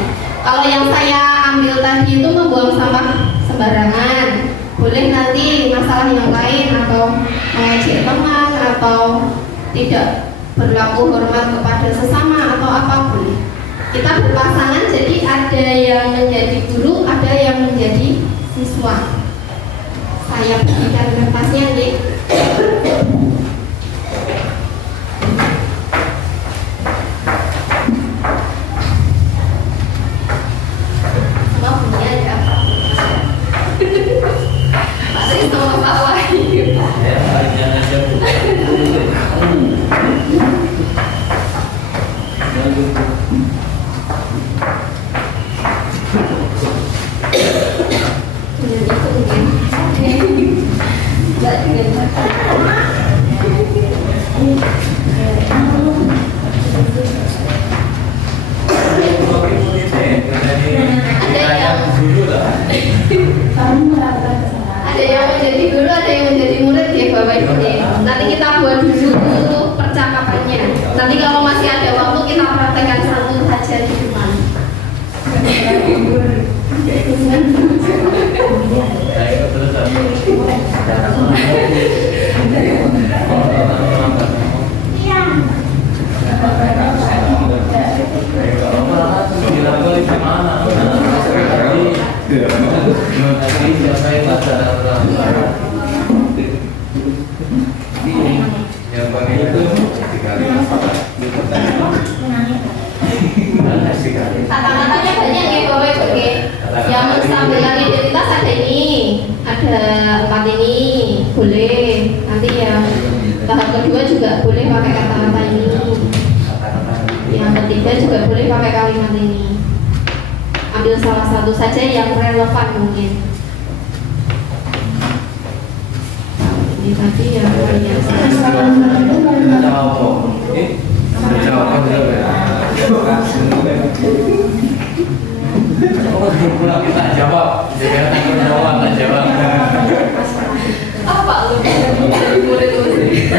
Kalau yang saya ambil tadi itu membuang sampah sembarangan, boleh nanti masalah yang lain atau mengejek teman atau tidak berlaku hormat kepada sesama atau apa boleh. Kita berpasangan, jadi ada yang menjadi guru, ada yang menjadi siswa. Saya berikan kertasnya nih. Ada yang menjadi guru, ada yang menjadi murid ya Bapak Ibu. Nanti kita buat dulu percakapannya. Nanti kalau masih ada waktu kita praktekkan satu saja di depan. Kata-katanya banyak ya Bapak Ibu ya. Yang menstabilkan identitas ada ini, ada 4 ini. kedua juga boleh pakai kata-kata ini. Yang ketiga juga boleh pakai kalimat ini. Ambil salah satu saja yang relevan mungkin. Ini tadi yang biasa. Kita jawab, jangan takut jawab, tak jawab. Apa lu dari murid lu sendiri?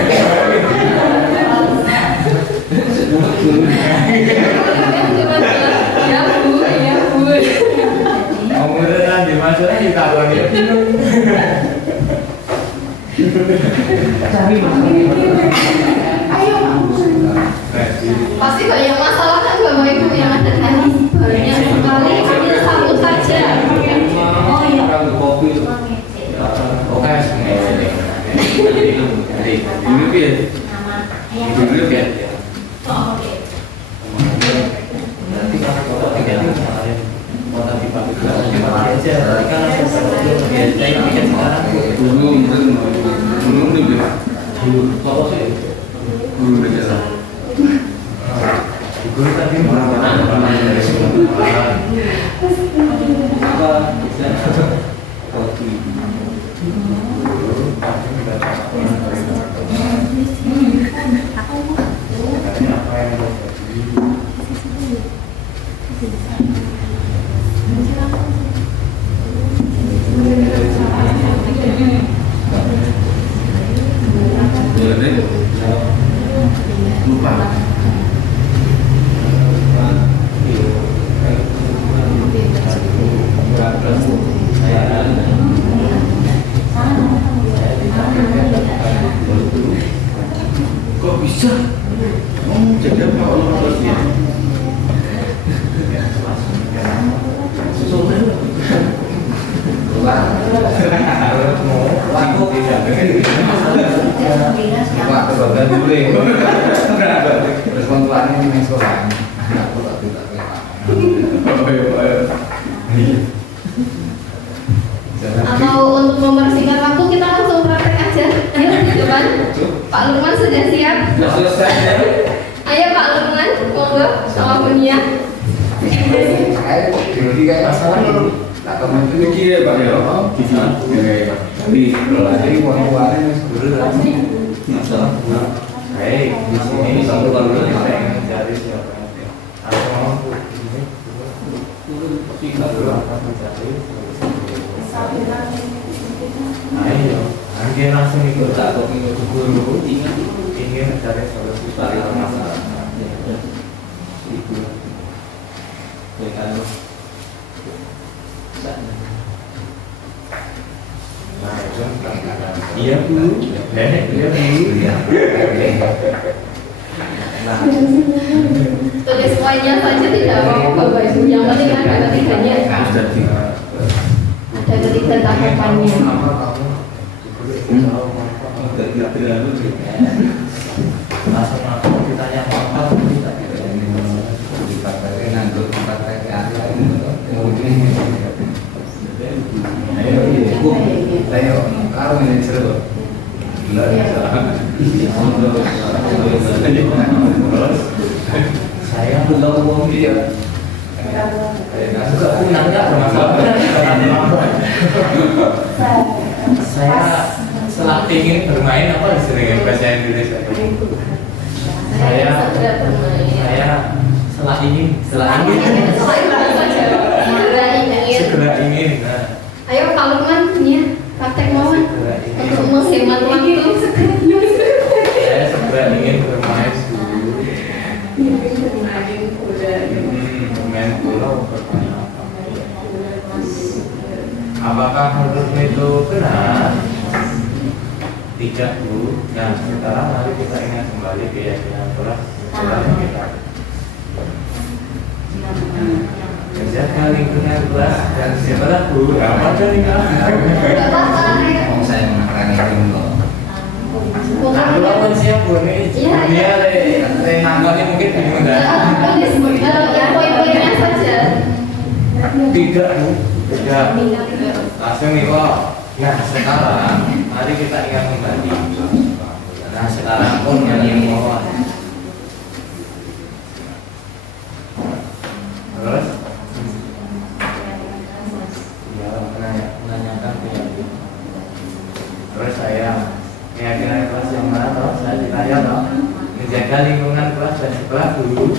Ya bu, ya bu. Kemudian dimasukkan kita lagi. Ayo. Pasti banyak masalah kan Bapak Ibu yang ada tadi. Banyak sekali, ambil satu saja. Oh iya. Kopi. Oke, dulu ya. Dulu ya. Nanti kalau kita tinggal di sana, mau nanti pakai aja. Kan sekarang Belum nih. kalau sih Belum aja. guru tadi mengatakan dari sekolah Apa? Kopi. Lupa. Kok bisa? Jadi apa Allah manusia? Aku tidak. Wah, keluarga dulu ya. Respon tuanya ini sekolah. Aku tak tidak. Atau untuk membersihkan waktu kita langsung praktek aja. Ayo di depan. Pak Lukman sudah siap. Ayo Pak Lukman, monggo sama Bunia. Masalah tak teman itu kira Pak ya. Bisa. Tapi jadi warna-warna masalah. Hei, di sini satu kalau saya mencari siapa yang atau kita dulu akan mencari. Ayo, nanti langsung ikut atau ikut guru ingin mencari solusi pada masalah. Itu, ya kan? Nah, itu iya bu, iya bu. Nah, Tulis poinnya saja tidak apa-apa Bapak Ibu. Yang penting ada ketiganya. Ada ketiga tahapannya. langsung aku ditanya apa kita dipakai nganggur dipakai ayo karo ini seru saya belum ngomong dia suka punang nggak saya setelah ingin bermain apa sering bahasa Indonesia saya setelah ingin segera ingin nah. Ayo Pak Lukman punya praktek mawon untuk menghemat waktu. Saya segera ingin bermain dulu bermain pulau bermain apa apakah menurut itu benar? Tidak bu. Nah sekarang mari kita ingat kembali keyakinan surah kita. Menjaga lingkungan kelas dan setelah bu apa dari mau saya menerangkan dulu Aku lawan siap bu nih dia deh nangkapnya mungkin bingung dah. Tulis yang poin-poinnya saja. Tidak bu, tidak. Langsung nih kok. Nah sekarang mari kita ingat kembali Nah sekarang pun yang bawah. Terus ya menanyakan keyakinan. Terus saya keyakinan kelas yang mana toh? Saya ditanya toh menjaga lingkungan kelas dan sekolah dulu.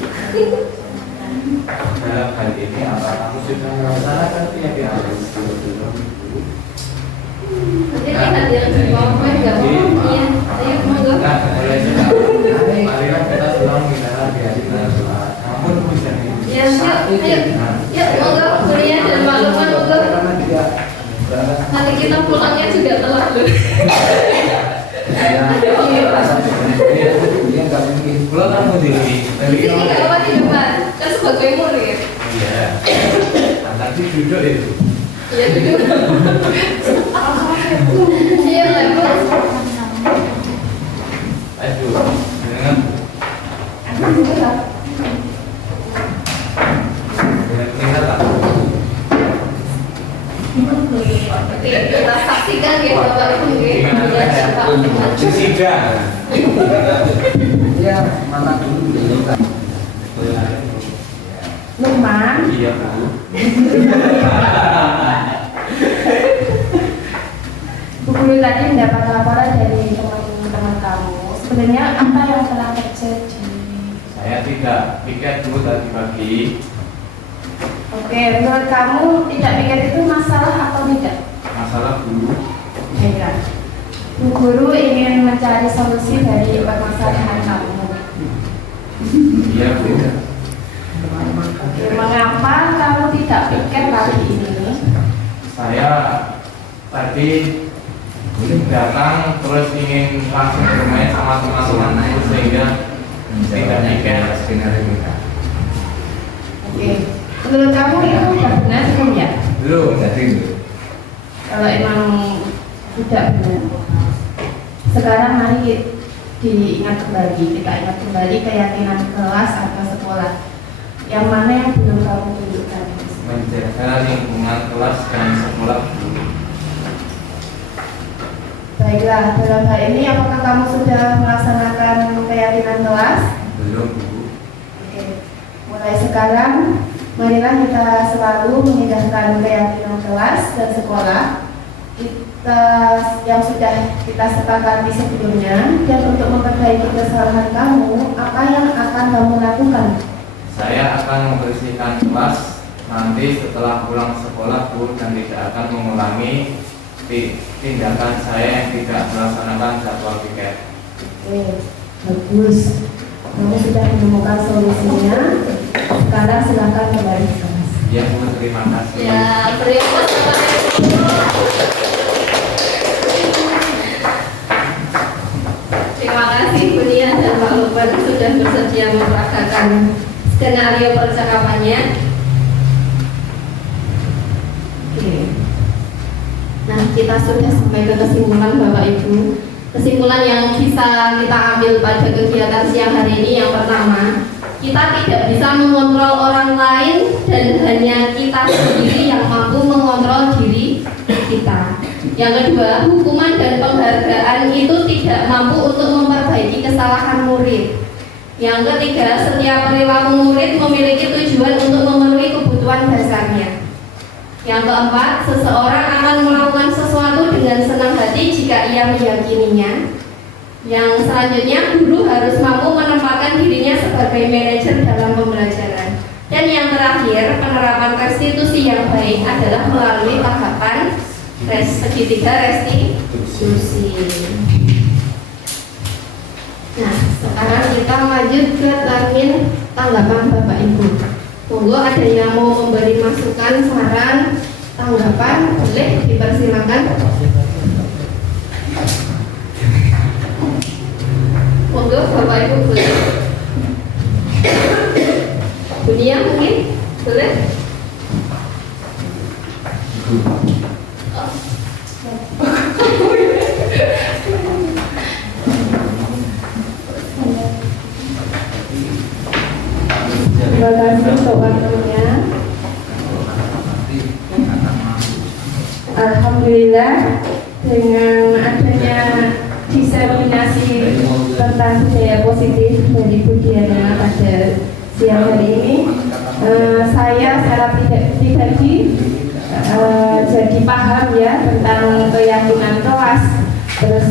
Dalam hal ini apa kamu sudah melaksanakan keyakinan dulu? Nanti lihat yang di bawah nggak mau, iya, ayo monggo. Nah, mulai sekarang, marilah kita selalu bicara keyakinan sholat. Namun bisa Ya, yuk, monggo kuliah dan maklumat monggo. Nanti kita pulangnya juga telat loh. Kalau kamu diri, Di sini nggak apa di depan, kan sebagai murid. iya. Nanti duduk itu. Iya duduk. Iya level. Aduh, dengan lihat tak? Oke, kita saksikan ya Bapak Ibu ya. Sidang. Ya, mana dulu dulu kan. Lukman, Iya Bu. Bu Guru tadi mendapat laporan dari teman-teman kamu. Sebenarnya apa yang telah terjadi? Saya tidak piket dulu tadi pagi. Oke, menurut kamu tidak pikir itu masalah atau tidak? Masalah dulu. Baiklah. Bu Guru ingin mencari solusi dari permasalahan kamu. Iya Bu. Oke, mengapa kamu tidak piket pagi ini? Saya tadi datang terus ingin langsung bermain sama teman-teman itu sehingga tidak piket. Oke, menurut kamu itu sudah benar belum ya? Belum. Jadi Kalau emang tidak benar, sekarang mari diingat kembali, kita ingat kembali keyakinan kelas atau sekolah. Yang mana yang belum kamu tunjukkan? Menjaga lingkungan kelas dan sekolah dulu. Baiklah, dalam hal ini apakah kamu sudah melaksanakan keyakinan kelas? Belum Bu. Oke, mulai sekarang marilah kita selalu mengindahkan keyakinan kelas dan sekolah kita yang sudah kita sepakati sebelumnya, dan untuk memperbaiki kesalahan kamu, apa yang akan kamu lakukan? Saya akan membersihkan kelas nanti setelah pulang sekolah Bu, dan tidak akan mengulangi tindakan saya yang tidak melaksanakan jadwal piket. Oke, bagus. Kamu sudah menemukan solusinya. Sekarang silakan kembali ke kelas. Ya Bu, terima kasih. Ya, beri aplaus Bapak Ibu. Terima kasih Bu Nia dan Pak Lukman sudah bersedia memperagakan skenario percakapannya. Oke. Nah, kita sudah sampai ke kesimpulan Bapak Ibu. Kesimpulan yang bisa kita ambil pada kegiatan siang hari ini yang pertama, kita tidak bisa mengontrol orang lain dan hanya kita sendiri yang mampu mengontrol diri kita. Yang kedua, hukuman dan penghargaan itu tidak mampu untuk memperbaiki kesalahan murid. Yang ketiga, setiap perilaku murid memiliki tujuan untuk memenuhi kebutuhan dasarnya. Yang keempat, seseorang akan melakukan sesuatu dengan senang hati jika ia meyakininya. Yang selanjutnya, guru harus mampu menempatkan dirinya sebagai manajer dalam pembelajaran. Dan yang terakhir, penerapan restitusi yang baik adalah melalui tahapan segitiga restitusi. Nah, sekarang kita lanjut ke termin tanggapan Bapak Ibu. Monggo ada yang mau memberi masukan, saran, tanggapan, boleh dipersilakan. Monggo Bapak Ibu boleh. Bu Nia mungkin boleh. Terima kasih untuk waktunya. Alhamdulillah dengan adanya diseminasi tentang budaya positif dari Bu Diana pada siang hari ini. Saya secara pribadi jadi paham ya tentang keyakinan kelas, terus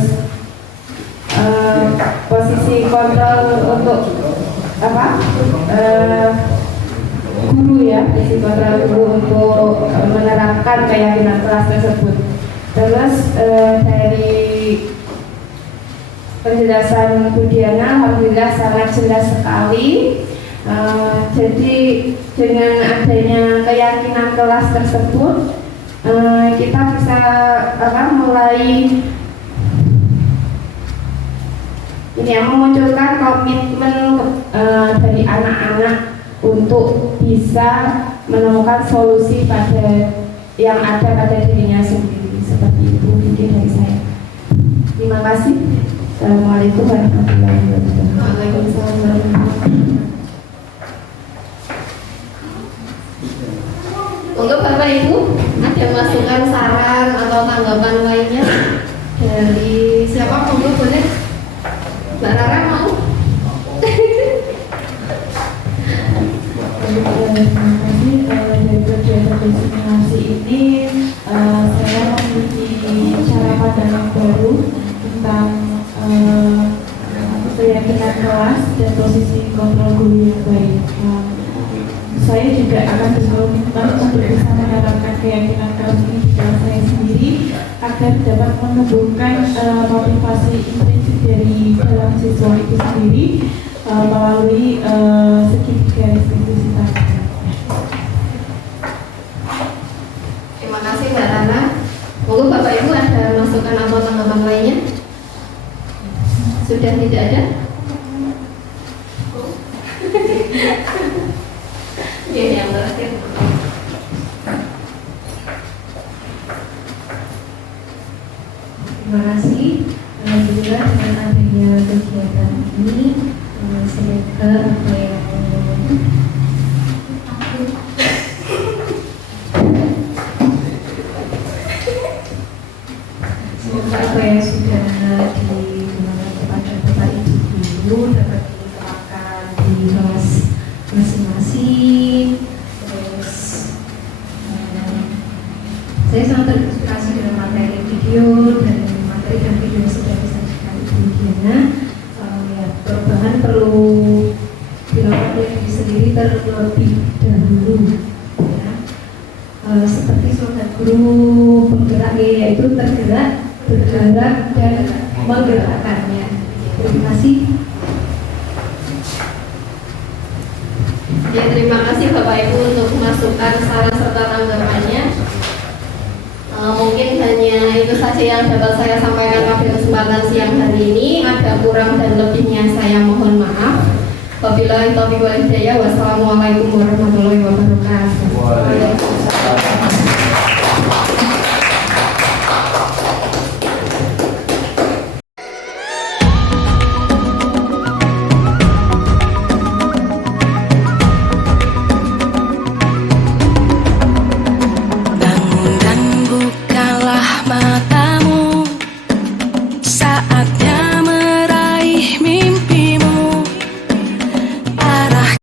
posisi kontrol untuk guru ya, posisi kontrol guru untuk menerapkan keyakinan kelas tersebut. Terus dari penjelasan Bu Diana alhamdulillah sangat jelas sekali. Jadi dengan adanya keyakinan kelas tersebut kita bisa mulai ini yang memunculkan komitmen dari anak-anak untuk bisa menemukan solusi pada yang ada pada dirinya sendiri. Seperti itu ide dari saya. Terima kasih. Assalamualaikum warahmatullahi wabarakatuh. Waalaikumsalam warahmatullahi wabarakatuh. Untuk Bapak Ibu, ada masukan, saran atau tanggapan lainnya dari siapa? Monggo boleh. Mbak Rara mau? Terima kasih dari kegiatan diseminasi ini. Saya memiliki cara pandang yang baru tentang keyakinan kelas dan posisi kontrol guru yang baik. Saya juga akan berkomitmen untuk bisa menerapkan keyakinan kelas ini di kelas saya sendiri agar dapat menumbuhkan motivasi intrinsik dari dalam siswa itu sendiri melalui segi garis intensitas. Terima kasih Mbak Rana. Monggo Bapak Ibu ada masukan atau tanggapan lainnya? Sudah tidak ada? Ini yang terakhir. Terima kasih. Alhamdulillah dengan adanya kegiatan ini, semoga apa yang sudah digunakan kepada Bapak Ibu guru dapat diterapkan di kelas masing-masing. Terus saya sangat terinspirasi dengan materi video dan materi dan video yang sudah disajikan Ibu Diana. Ya, perubahan perlu dilakukan diri sendiri terlebih dahulu. Ya. Seperti slogan guru bergerak, yaitu tergerak, bergerak dan menggerakkannya. Terima kasih. Ya, terima kasih Bapak Ibu untuk masukan, saran serta tanggapannya. Mungkin hanya itu saja yang dapat saya sampaikan pada kesempatan siang hari ini. Ada kurang dan lebihnya saya mohon maaf. Wabillahi taufiq wal hidayah. Wassalamualaikum warahmatullahi wabarakatuh. Waalaikumsalam. Bangun dan bukalah matamu, saatnya